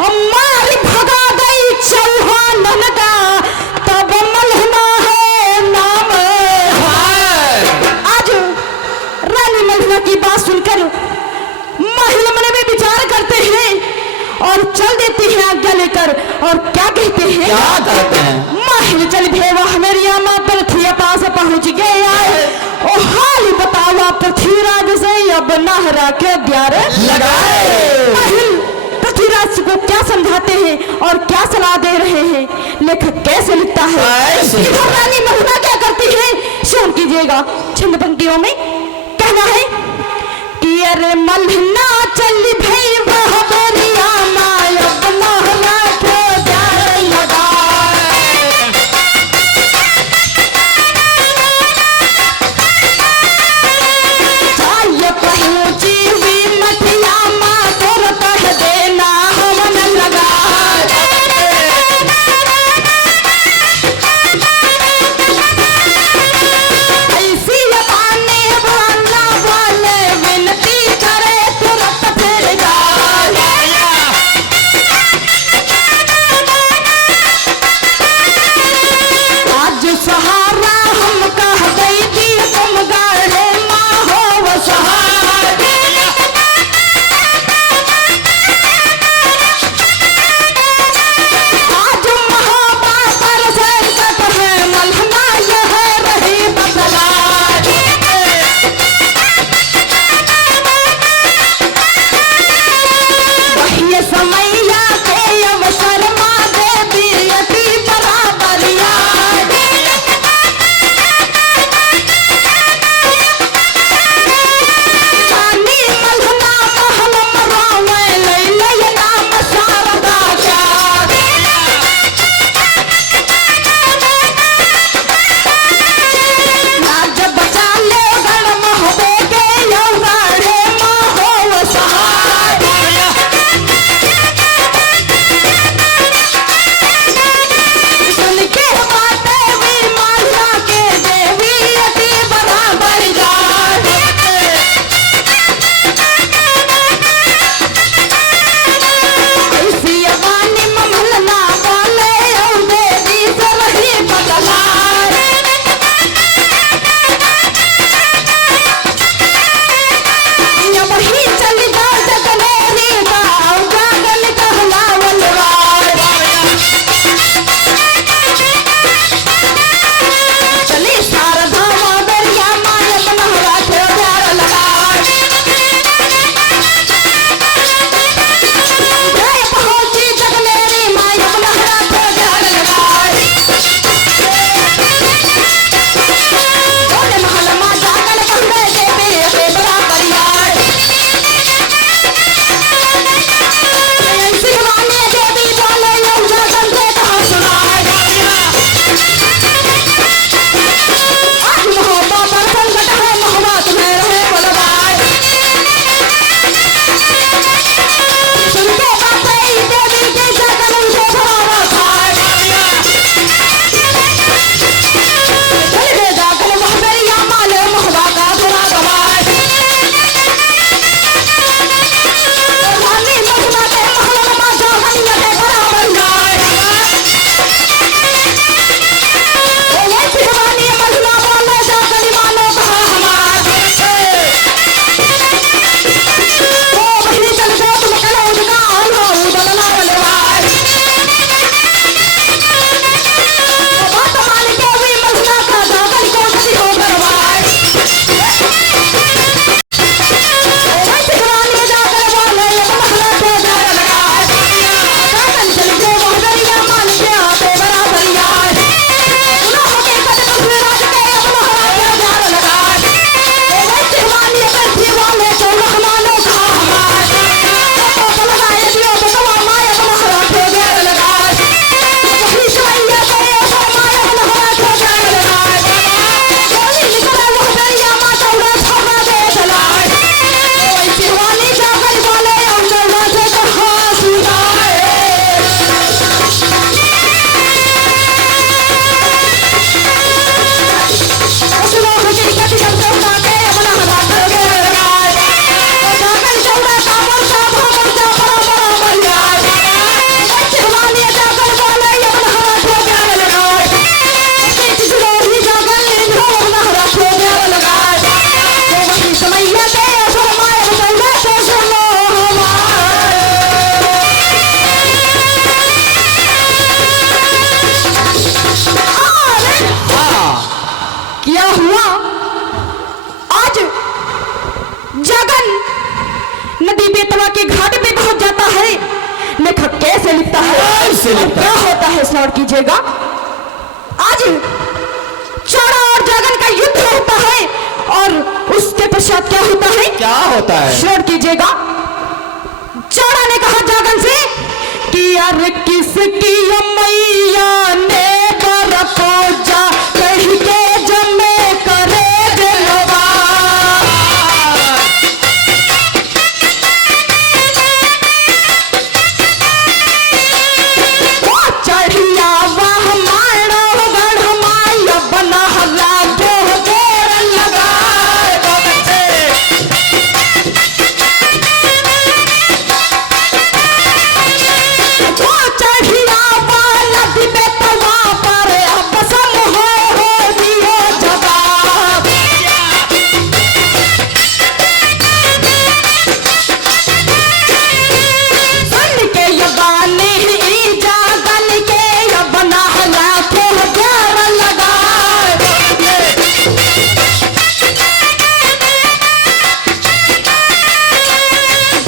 मार भगा गई चौहान का, तब मलहना है नाम। आज रानी मलहना की बात सुनकर महिला मन में विचार करते हैं और चल देते हैं आज्ञा लेकर, और क्या कहते हैं, क्या कहते हैं? माहिर चल भेवा मेरी माँ पृथ्वी पास पहुंच गया, ओ हाल बतावा पृथ्वीराज से अब नहरा के द्वार लगाए। माहिर पृथ्वीराज को क्या समझाते हैं और क्या सलाह दे रहे हैं, लेखक कैसे लिखता है, कैसे? इधर रानी महुना क्या करती है, सुन कीजिएगा। छंद पंक्तियों में कहना है कि अरे मलहना चल भई वह बेरिया माय अब नहरा के द्वार लगाए। चाय पहुंची हुई मठिया माँ तोर कह देना हवन लगाए। ऐसी जबाने वाला वाले विनती करे तुरंत फिर जा। के घाट पे पहुंच जाता है। लेखक कैसे लिखता है और क्या होता है स्मरण कीजिएगा। आज चौड़ा और जागन का युद्ध होता है और उसके पश्चात क्या होता है, क्या होता है? स्मरण कीजिएगा। चौड़ा ने कहा जागन से कि यार किसकी मैया ने बरपोजा कहीं के जमे करे दिलवा। वो चढ़िया वह मारो गढ़ माया बना हला दो देर लगाए बच्चे। वो चढ़िया वाला दिबे तवा पर अब सम हो दियो जवाब। सन के यबानी ई जागन के यबना हला के हजार लगाए।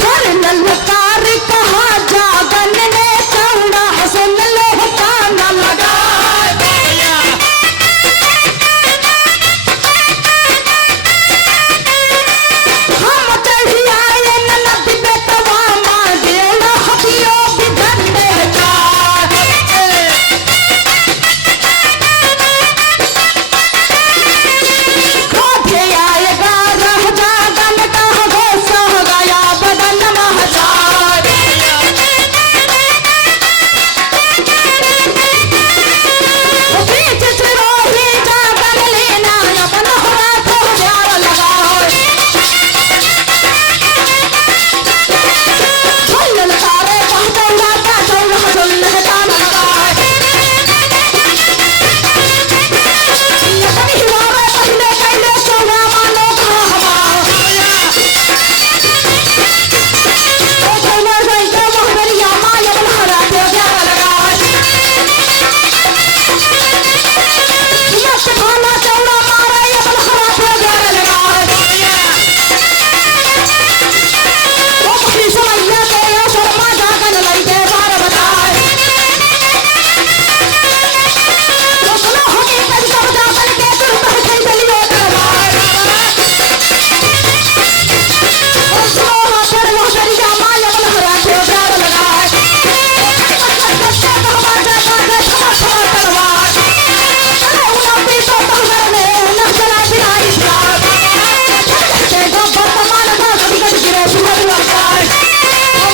घर ललकार कहा जागन ने चौड़ा सुन लो काना लगाए। हम चढ़िया ये ननद बेटवा मां देना हबियो बिधने जा। क्रोधे आएगा रह जागन का हो सह गया बदन महजार। बीच सिरोही जागन लेना अपन होरा तो जार लगाओ। झुल्लन तारे पहुंचौड़ा का चौड़ा झुल्लन तान लगाए। अपन हिवारे पहले कैले चौड़ा मानो कहवा। ओ चौड़ा गई के मोहबरिया माया बनहरा के जार लगाए। यश खाना चौड़ा मारा ये बनहरा के जार लगाए। ओ बड़ी समैया के शर्मा जागन लई के बार बताए। ओ सुनो हमें पैसा जागन के तुरंत है चलियो दरबार। ओ सुनो हाथर मोहबरिया माया बनहरा के जार लगाए। कच्चे कहवा जागन छमा छमा तलवार। चले उना पीछे तहमर ने न चला बिनाई साथ। के जो वर्तमान का कभी कभी गिरे सुहर लगाए।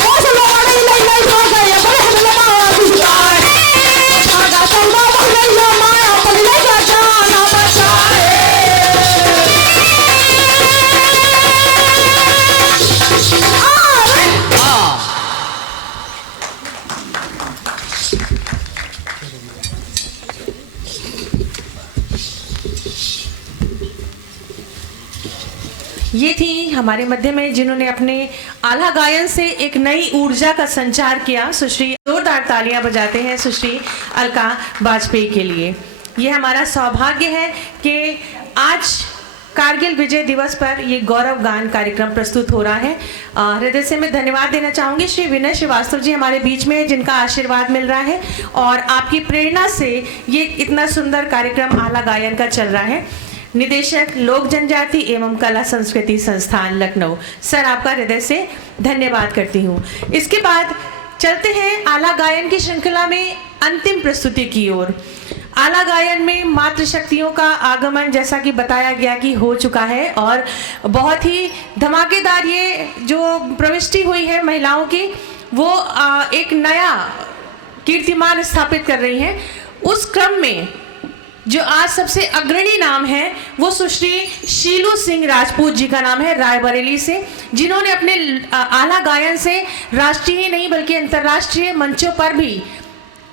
मोस लोड़ी लई लई हो गए बड़े हमें मारा सुधार। भागा चौड़ा महलैया माया पल्लेगा जाना बचाए। ये थी हमारे मध्य में जिन्होंने अपने आला गायन से एक नई ऊर्जा का संचार किया। सुश्री जोरदार तालियां बजाते हैं सुश्री अलका वाजपेयी के लिए। ये हमारा सौभाग्य है कि आज कारगिल विजय दिवस पर ये गौरव गान कार्यक्रम प्रस्तुत हो रहा है। हृदय से मैं धन्यवाद देना चाहूँगी श्री विनय श्रीवास्तव जी हमारे बीच में, जिनका आशीर्वाद मिल रहा है और आपकी प्रेरणा से ये इतना सुंदर कार्यक्रम आला गायन का चल रहा है। निदेशक लोक जनजाति एवं कला संस्कृति संस्थान लखनऊ, सर आपका हृदय से धन्यवाद करती हूँ। इसके बाद चलते हैं आला गायन की श्रृंखला में अंतिम प्रस्तुति की ओर। आला गायन में मातृशक्तियों का आगमन जैसा कि बताया गया कि हो चुका है और बहुत ही धमाकेदार ये जो प्रविष्टि हुई है महिलाओं की, वो एक नया कीर्तिमान स्थापित कर रही हैं। उस क्रम में जो आज सबसे अग्रणी नाम है वो सुश्री शीलू सिंह राजपूत जी का नाम है, रायबरेली से, जिन्होंने अपने आला गायन से राष्ट्रीय नहीं बल्कि अंतर्राष्ट्रीय मंचों पर भी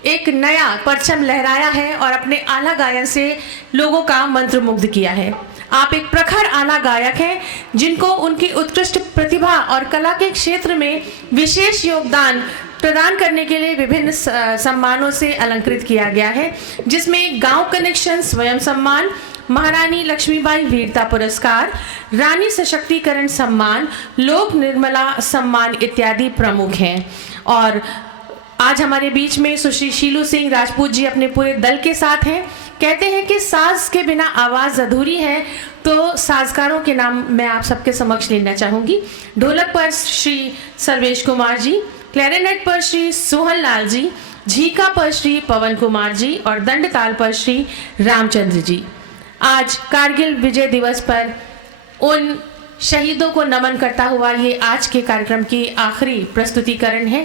एक नया परचम लहराया है और अपने आला गायन से लोगों का मंत्रमुग्ध किया है। आप एक प्रखर आला गायक हैं जिनको उनकी उत्कृष्ट प्रतिभा और कला के क्षेत्र में विशेष योगदान प्रदान करने के लिए विभिन्न सम्मानों से अलंकृत किया गया है, जिसमें गांव कनेक्शन स्वयं सम्मान, महारानी लक्ष्मीबाई वीरता पुरस्कार, रानी सशक्तिकरण सम्मान, लोक निर्मला सम्मान इत्यादि प्रमुख हैं। और आज हमारे बीच में सुश्री शीलू सिंह राजपूत जी अपने पूरे दल के साथ हैं। कहते हैं कि साज के बिना आवाज़ अधूरी है, तो साजकारों के नाम मैं आप सबके समक्ष लेना चाहूँगी। ढोलक पर श्री सर्वेश कुमार जी, क्लैरिनेट पर श्री सोहन लाल जी, झीका पर श्री पवन कुमार जी और दंड ताल पर श्री रामचंद्र जी। आज कारगिल विजय दिवस पर उन शहीदों को नमन करता हुआ ये आज के कार्यक्रम की आखिरी प्रस्तुतिकरण है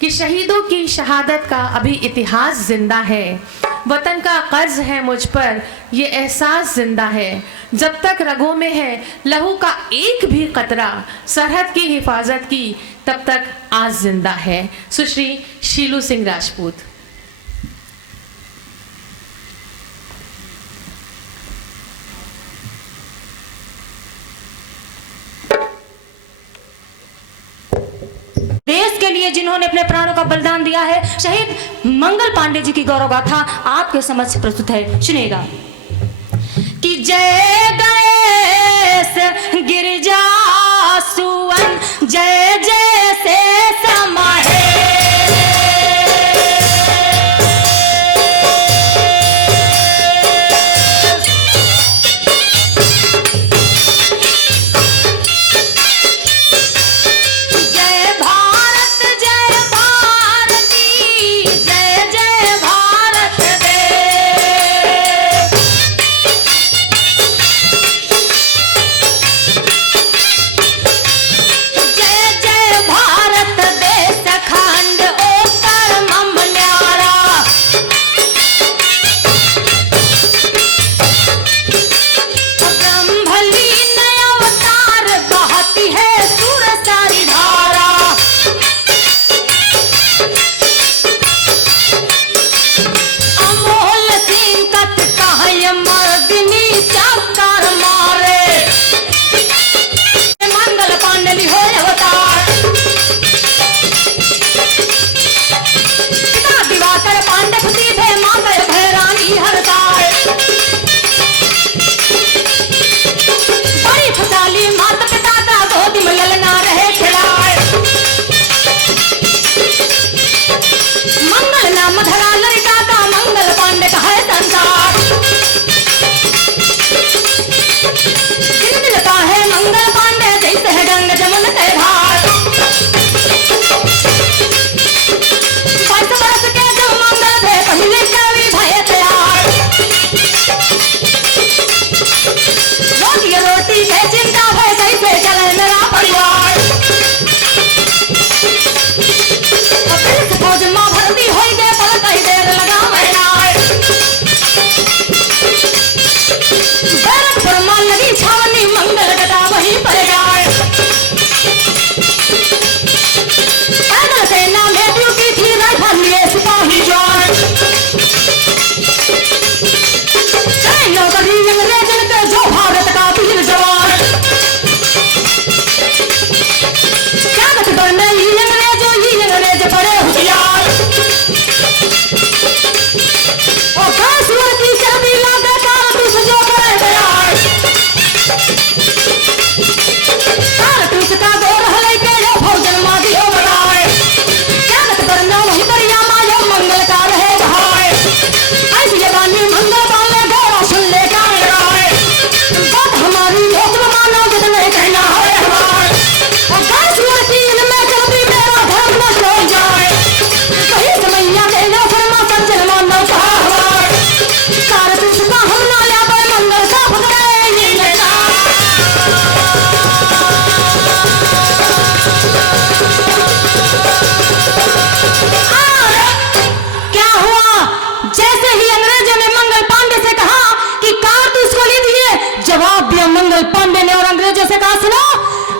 कि शहीदों की शहादत का अभी इतिहास जिंदा है, वतन का कर्ज है मुझ पर, ये एहसास जिंदा है, जब तक रगों में है लहू का एक भी कतरा, सरहद की हिफाजत की तब तक आज जिंदा है। सुश्री शीलू सिंह राजपूत। देश के लिए जिन्होंने अपने प्राणों का बलिदान दिया है, शहीद मंगल पांडे जी की गौरव गाथा आपके समक्ष प्रस्तुत है, सुनिएगा। कि जय गणेश गिरिजा सुवन, जय जय से समाहे,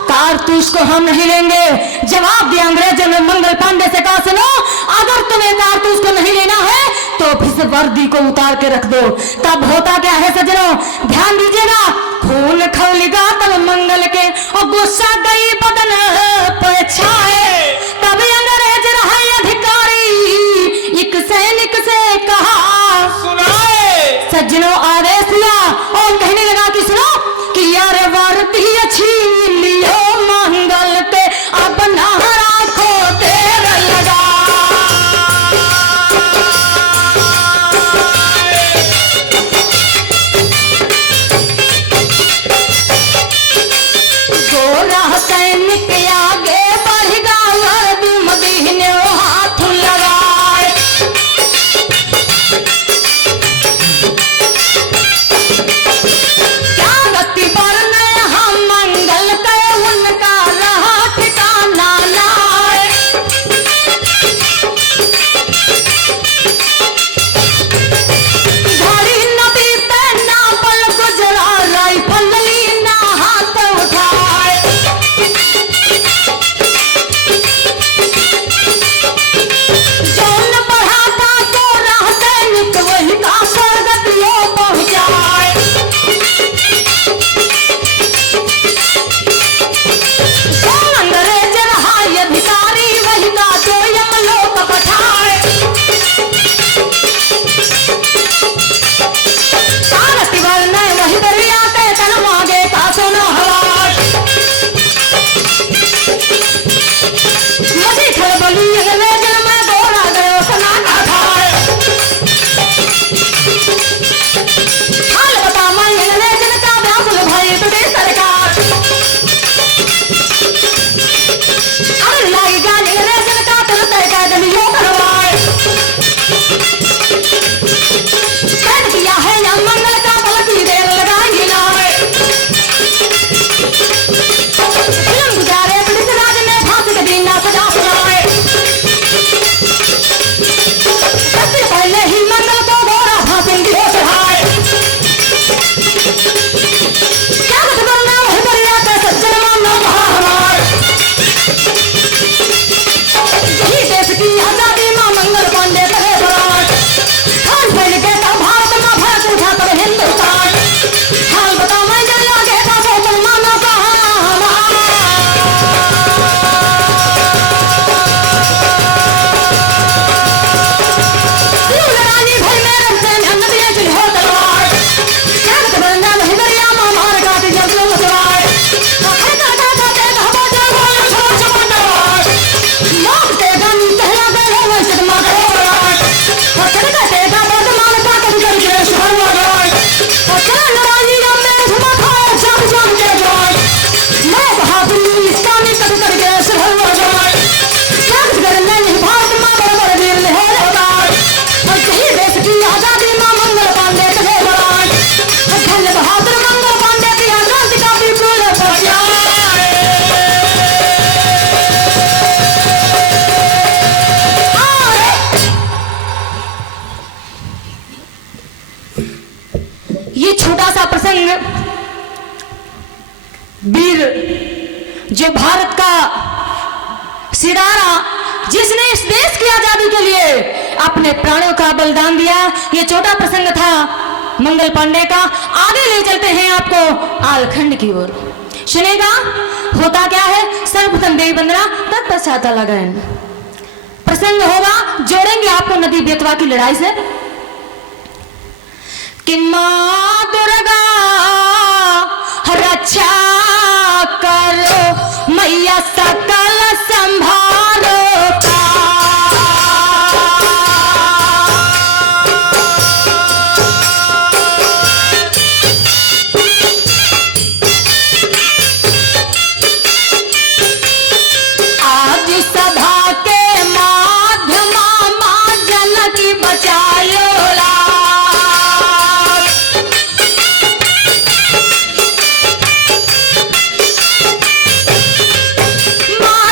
कारतूस को हम नहीं लेंगे। जवाब दिया अंग्रेजों ने मंगल पांडे से, कहा सुनो, अगर तुम्हें कारतूस को नहीं लेना है तो फिर वर्दी को उतार के रख दो। तब होता क्या है सजनों, ध्यान दीजिएगा, खून खौलेगा तब मंगल के और गुस्सा गई बदन पर छाए, तब अंग्रेज रहे अधिकारी, एक सैनिक से कहा सुनाए, सज्जनों आदेश दिया और गोरा सैनिक आगे बढ़ेगा वर्दी मदीने हाथ लगाए। क्या गति पर हम मंगल के उनका रहा ठिकाना नाय। घड़ी नदी पे नापल गुजरा राइफल ली ना हाथ उठाए। जौन बढ़ाता तो राह सैनिक वही का स्वर्गतियों पहुंचाए। जौन अंग्रेज रहा अधिकारी वही का तो यमलोक पठाए। सारथी वर्ण वही दरिया के तन मांगे का सुनो हवार। मुझे खलबली अंग्रेज में गोरा गयो सनाटा खाए। हाल बता मैं अंग्रेज का व्याकुल भाई तुझे सरकार। अरे लागेगा अंग्रेज का तुरंत कैदनियों करवाए। कैद किया है या मंगल का पलकी देर लगाएंगे नारे। फिल्म गुजारे ब्रिटिश राज ने फांसी के दिन ना सजा सुनाए। सबसे पहले ही मंगल को गोरा फांसी की हो चढ़ाए। क्या मत करना वही दरिया पे सज्जन मानना कहा हमारे। यही देश की आजादी मां मंगल पांडे कहे बरात। खान पहन के तब भारत में भड़क उठा तब हिंदुस्तान। हाल बता मैं जल आगे का सो मुसलमानों का रानी भाई मेरे से नदियां चली हो तलवार। क्या मत करना वही दरिया मां मार काटी जब लोग सवार। आजादी मां मंगल पांडे कहे बरात। धन्य बहादुर मंगल पांडे की क्रांति का विपुल प्रचार। ये छोटा सा प्रसंग वीर जो भारत का सिरारा जिसने इस देश की आजादी के लिए अपने प्राणों का बलिदान दिया, ये छोटा प्रसंग था मंगल पांडे का। आगे ले चलते हैं आपको आलखंड की ओर। सुनेगा होता क्या है। सर्वप्रथम देवी वंदना तत्पश्चात लगाएं। प्रसंग होगा, जोड़ेंगे आपको नदी बेतवा की लड़ाई से कि मां दुर्गा रक्षा करो मैया सकल संभालो का। आज सभा के माध्यम मां जनकी बचायो ला। मां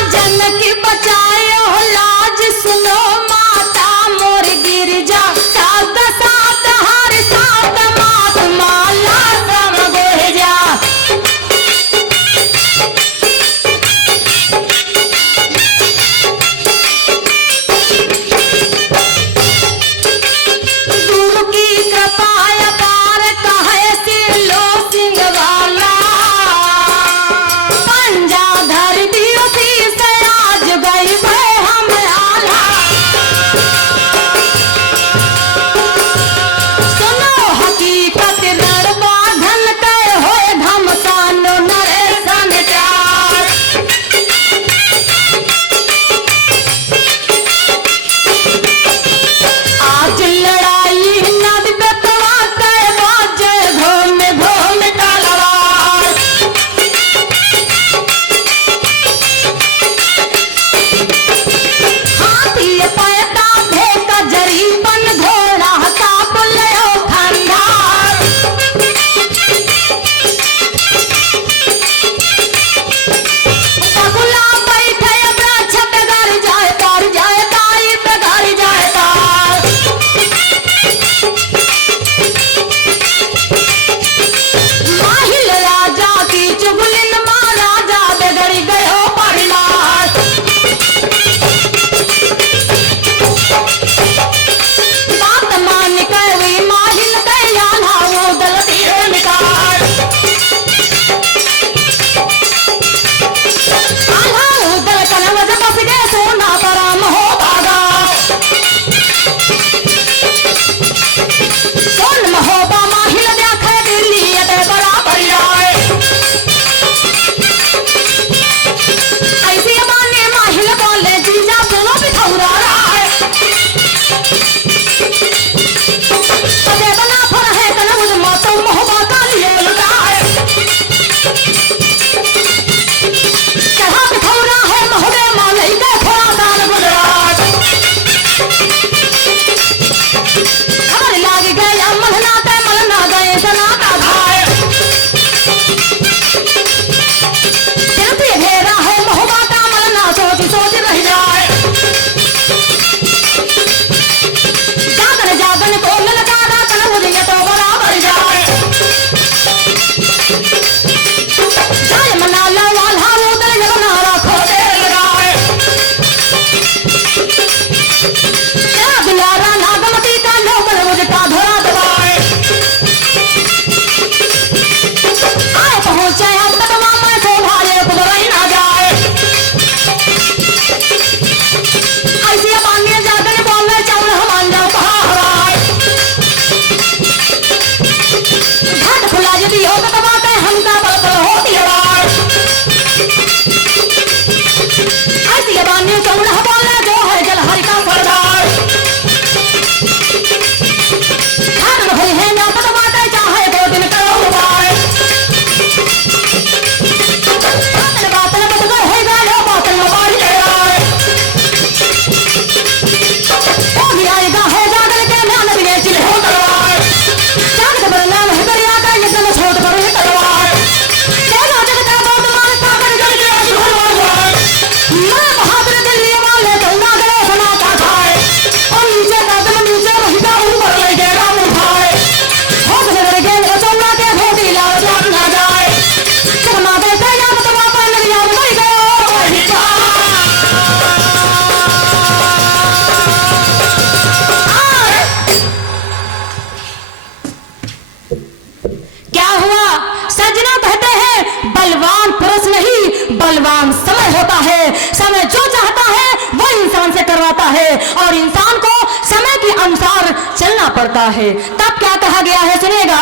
चलना पड़ता है। तब क्या कहा गया है सुनिएगा,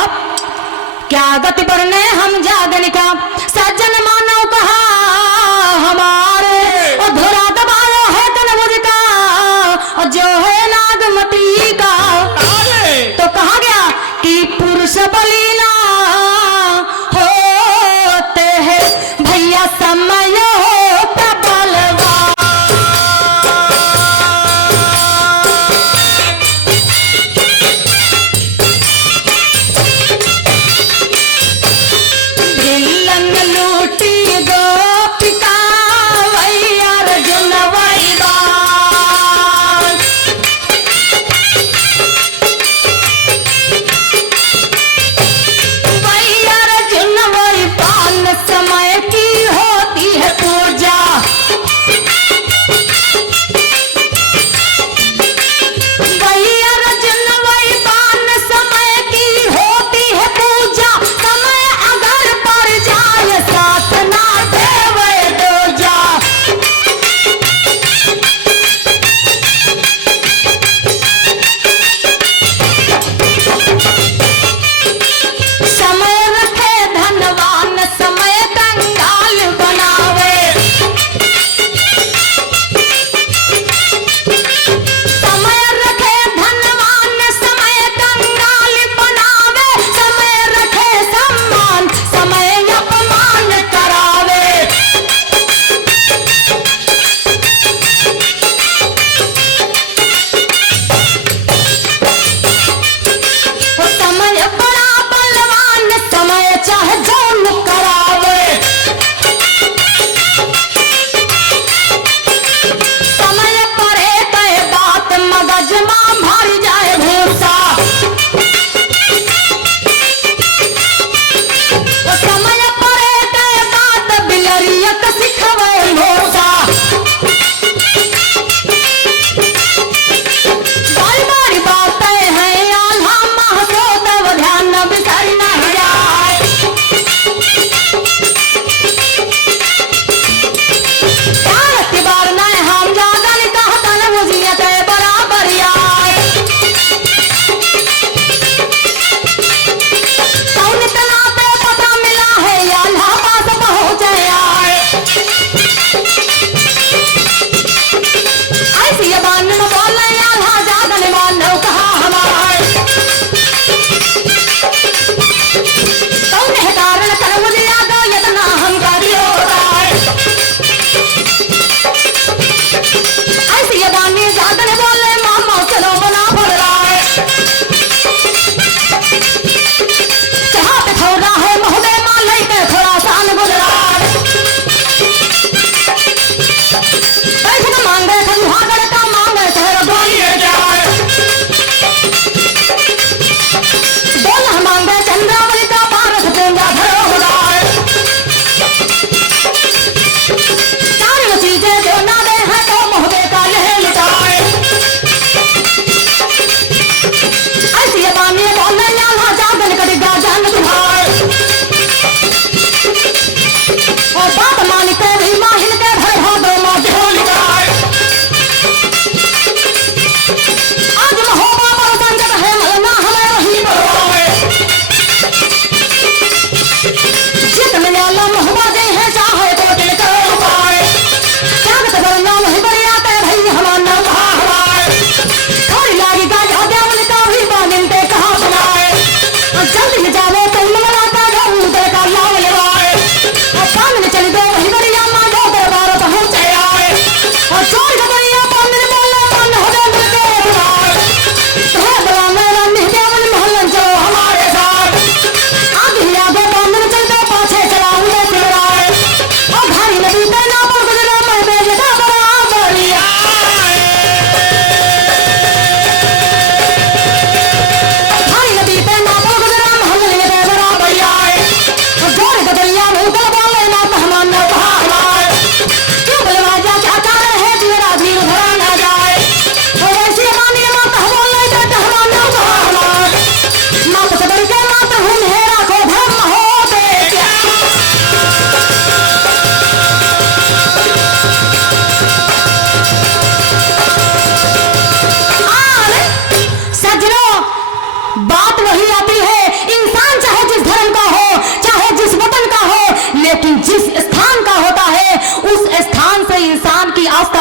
क्या गति बढ़ने हम जागन का सज्जन मानव कहा हमारे, और धुरा दबाया है तनवुज का और जो है नागमती का। तो कहा गया कि पुरुष बलीना होते हैं भैया समय होता बलवान। भिल्लन लूटी गोपिका वैया अर्जुन वैदान। वैया अर्जुन वैदान समय की होती है पूजा। वैया अर्जुन वैदान समय की होती है पूजा। समय अगर पड़ जाए साथ ना देवे दूजा। समय रखे धनवान समय कंगाल बनावे। समय रखे धनवान समय कंगाल बनावे। समय रखे सम्मान समय अपमान करावे। वो समय बड़ा बलवान समय चाहे जौन करावे। समय परे तय बात मगज मां भर जाए भूसा। वो समय परे तय बात बिलरिया का सिखवे भूसा। बारी बारी बातें हैं आल्हा महसोदव ध्यान बिसर नहीं जाए। भारत बार नए हम जागन कहता न मुझियत बराबर आए। कौन तना पे पता मिला है आल्हा पास पहुंचे आए।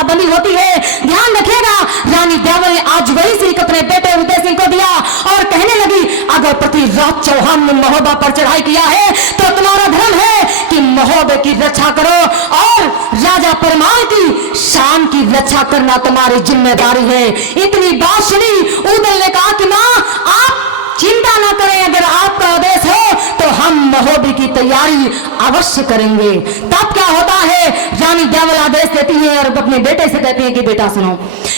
बंदी होती है। ध्यान रखिएगा, रानी ब्यावल ने आज वही सीख अपने बेटे उदय सिंह को दिया और कहने लगी, अगर पृथ्वीराज चौहान ने महोबा पर चढ़ाई किया है तो तुम्हारा धर्म है कि महोबे की रक्षा करो और राजा परमार की शान की रक्षा करना तुम्हारी जिम्मेदारी है। इतनी बात सुनी उदय ने कहा कि माँ आप चिंता न करें, अगर आपका आदेश हो तो हम महोबे की तैयारी अवश्य करेंगे। तब क्या होता है, रानी ब्यावल आदेश देती है और अपने बेटे से कहती है कि बेटा सुनो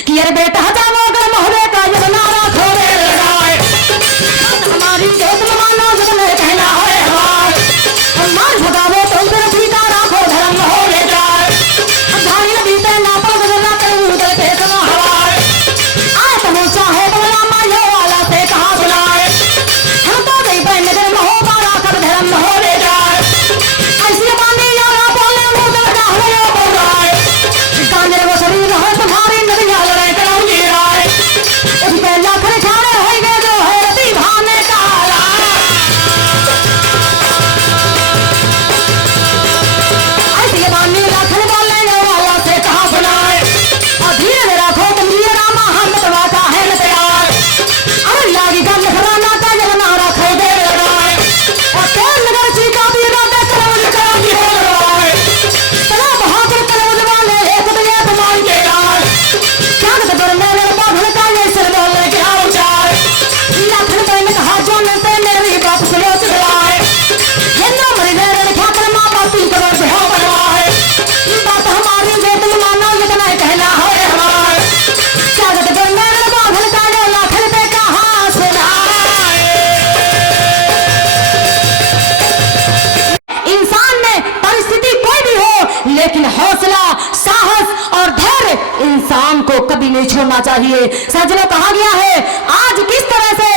कि अरे बेटा जानो अगर महोबे का ये नारा खोले लगाए हमारी जोत में मानो जब मैं कहना है हमार भगावो तो उधर भी का राखो धर्म महोबे जाए धारी नदी पे नापो गुजरना करूं उधर पे सुनो हवाए आए तो चाहे बोला मायो वाला से कहा बुलाए हम तो गई बहन नगर महोबा राखब धर्म महोबे जाए ऐसी बानी यारा बोले मुंह में लगा हुए बोल रहा है गांजे वो शरीर हो तुम्हारी नदिया लड़ाई कराऊंगी राय उसके लाखन छाड़े होएंगे जो है रति भाने काला ऐसी बानी लाखन बोले वाला से कहा बुलाए और धीरे राखो तुम ये रामा हम मतवाता है न तैयार अरे लागी गम घराना का जब नारा खो दे लगाए और तेल नगर चीका भी राधा करवल कराऊंगी हो लगाए तला बहादुर करवल वाले एक दिया तुम्हारी के राज क्या तो बर मेरे बाधल का ये सिर बोलने के आओ जाए लाखन पे ने कहा जो न पे मेरी बात सुनो चलाए ये ना मरी मेरे क्या कर मां बाप की खबर हो बनवाए बात हमारी जो तुम मानो ये तो नहीं कहना है हमार क्या तो बर मेरे बाधल का ये लाखन पे कहां सुनाए इंसान में परिस्थिति कोई भी हो लेकिन हौसला साहस और धैर्य इंसान को कभी नहीं छोड़ना चाहिए। सज्जनों कहा गया है आज किस तरह से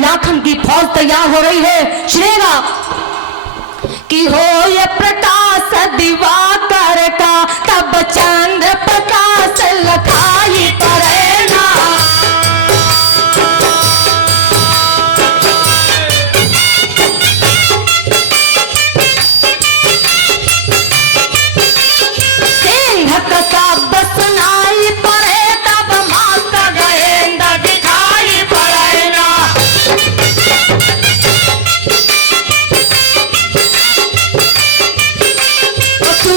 लाखन की फौज तैयार हो रही है, सुनिएगा कि हो ये प्रकाश दिवाकर का तब चंद्र प्रकाश लखाई पड़े ना सिंह का बस नाई पड़े तब माता गएंदा दिखाई पड़े ना तू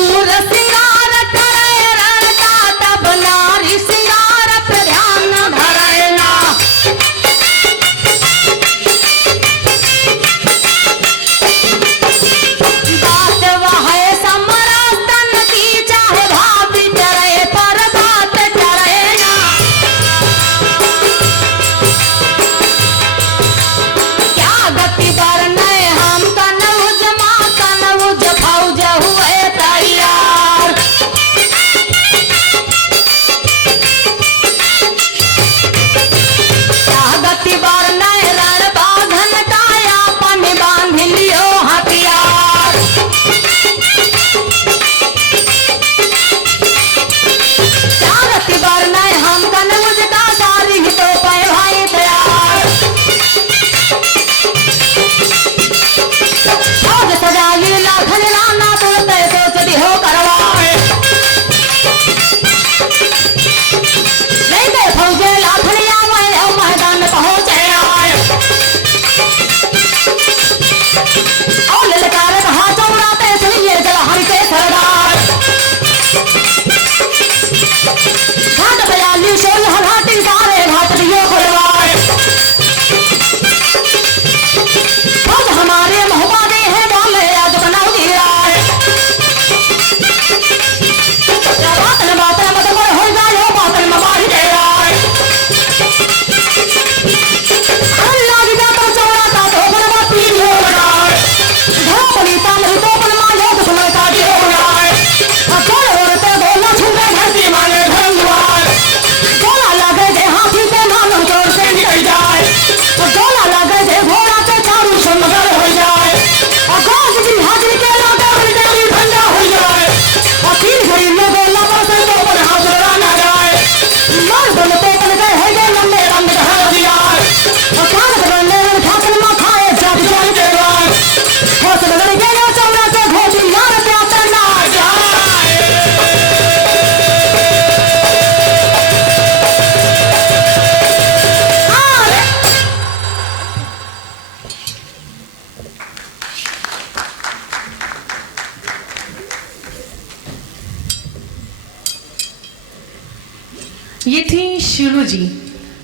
ये थी शीलू जी,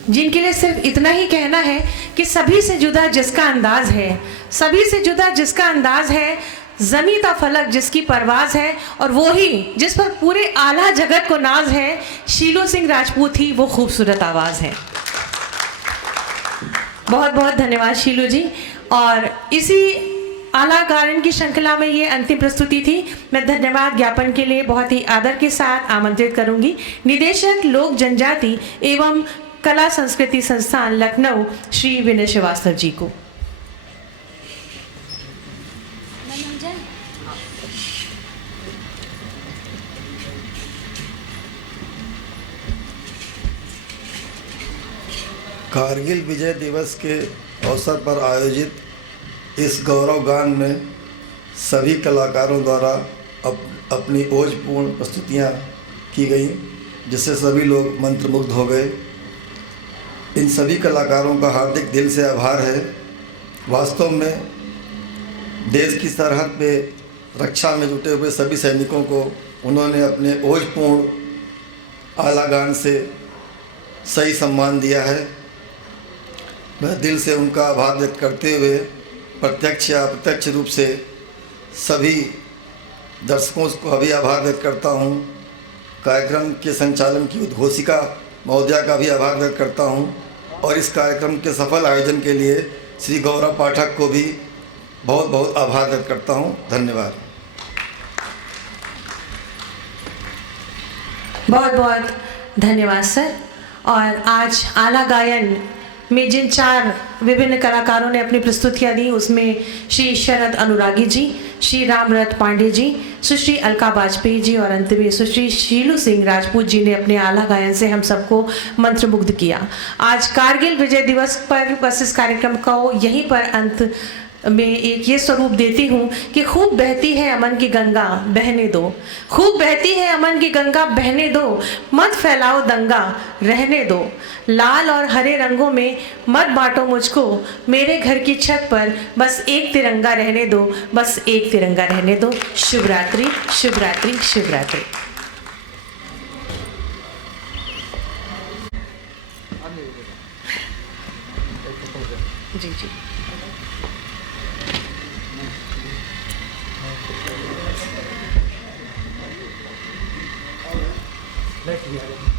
जिनके लिए सिर्फ इतना ही कहना है कि सभी से जुदा जिसका अंदाज है, सभी से जुदा जिसका अंदाज है, ज़मी ता फलक जिसकी परवाज़ है, और वो ही जिस पर पूरे आला जगत को नाज है, शीलू सिंह राजपूत ही वो खूबसूरत आवाज़ है। बहुत बहुत धन्यवाद शीलू जी। और इसी आला गायन की श्रृंखला में ये अंतिम प्रस्तुति थी। मैं धन्यवाद ज्ञापन के लिए बहुत ही आदर के साथ आमंत्रित करूंगी निदेशक लोक जनजाति एवं कला संस्कृति संस्थान लखनऊ श्री विनय श्रीवास्तव जी को। कारगिल विजय दिवस के अवसर पर आयोजित इस गौरव गान में सभी कलाकारों द्वारा अपनी ओजपूर्ण प्रस्तुतियाँ की गई, जिससे सभी लोग मंत्रमुग्ध हो गए। इन सभी कलाकारों का हार्दिक दिल से आभार है। वास्तव में देश की सरहद पे रक्षा में जुटे हुए सभी सैनिकों को उन्होंने अपने ओजपूर्ण आला गान से सही सम्मान दिया है। मैं दिल से उनका आभार व्यक्त करते हुए प्रत्यक्ष या अप्रत्यक्ष रूप से सभी दर्शकों को भी आभार व्यक्त करता हूं। कार्यक्रम के संचालन की उद्घोषिका महोदया का भी आभार व्यक्त करता हूं, और इस कार्यक्रम के सफल आयोजन के लिए श्री गौरव पाठक को भी बहुत बहुत आभार व्यक्त करता हूं। धन्यवाद। बहुत बहुत धन्यवाद सर। और आज आला गायन में जिन 4 विभिन्न कलाकारों ने अपनी प्रस्तुतियां दी, उसमें श्री शरद अनुरागी जी, श्री रामरथ पांडे जी, सुश्री अलका वाजपेयी जी और अंत में सुश्री शीलू सिंह राजपूत जी ने अपने आला गायन से हम सबको मंत्रमुग्ध किया। आज कारगिल विजय दिवस पर बस इस कार्यक्रम को यहीं पर अंत में एक ये स्वरूप देती हूँ कि खूब बहती है अमन की गंगा बहने दो, खूब बहती है अमन की गंगा बहने दो, मत फैलाओ दंगा रहने दो, लाल और हरे रंगों में मत बांटो मुझको, मेरे घर की छत पर बस एक तिरंगा रहने दो, बस एक तिरंगा रहने दो। शुभ रात्रि, शुभ रात्रि, शुभ रात्रि। जी जी। Let's be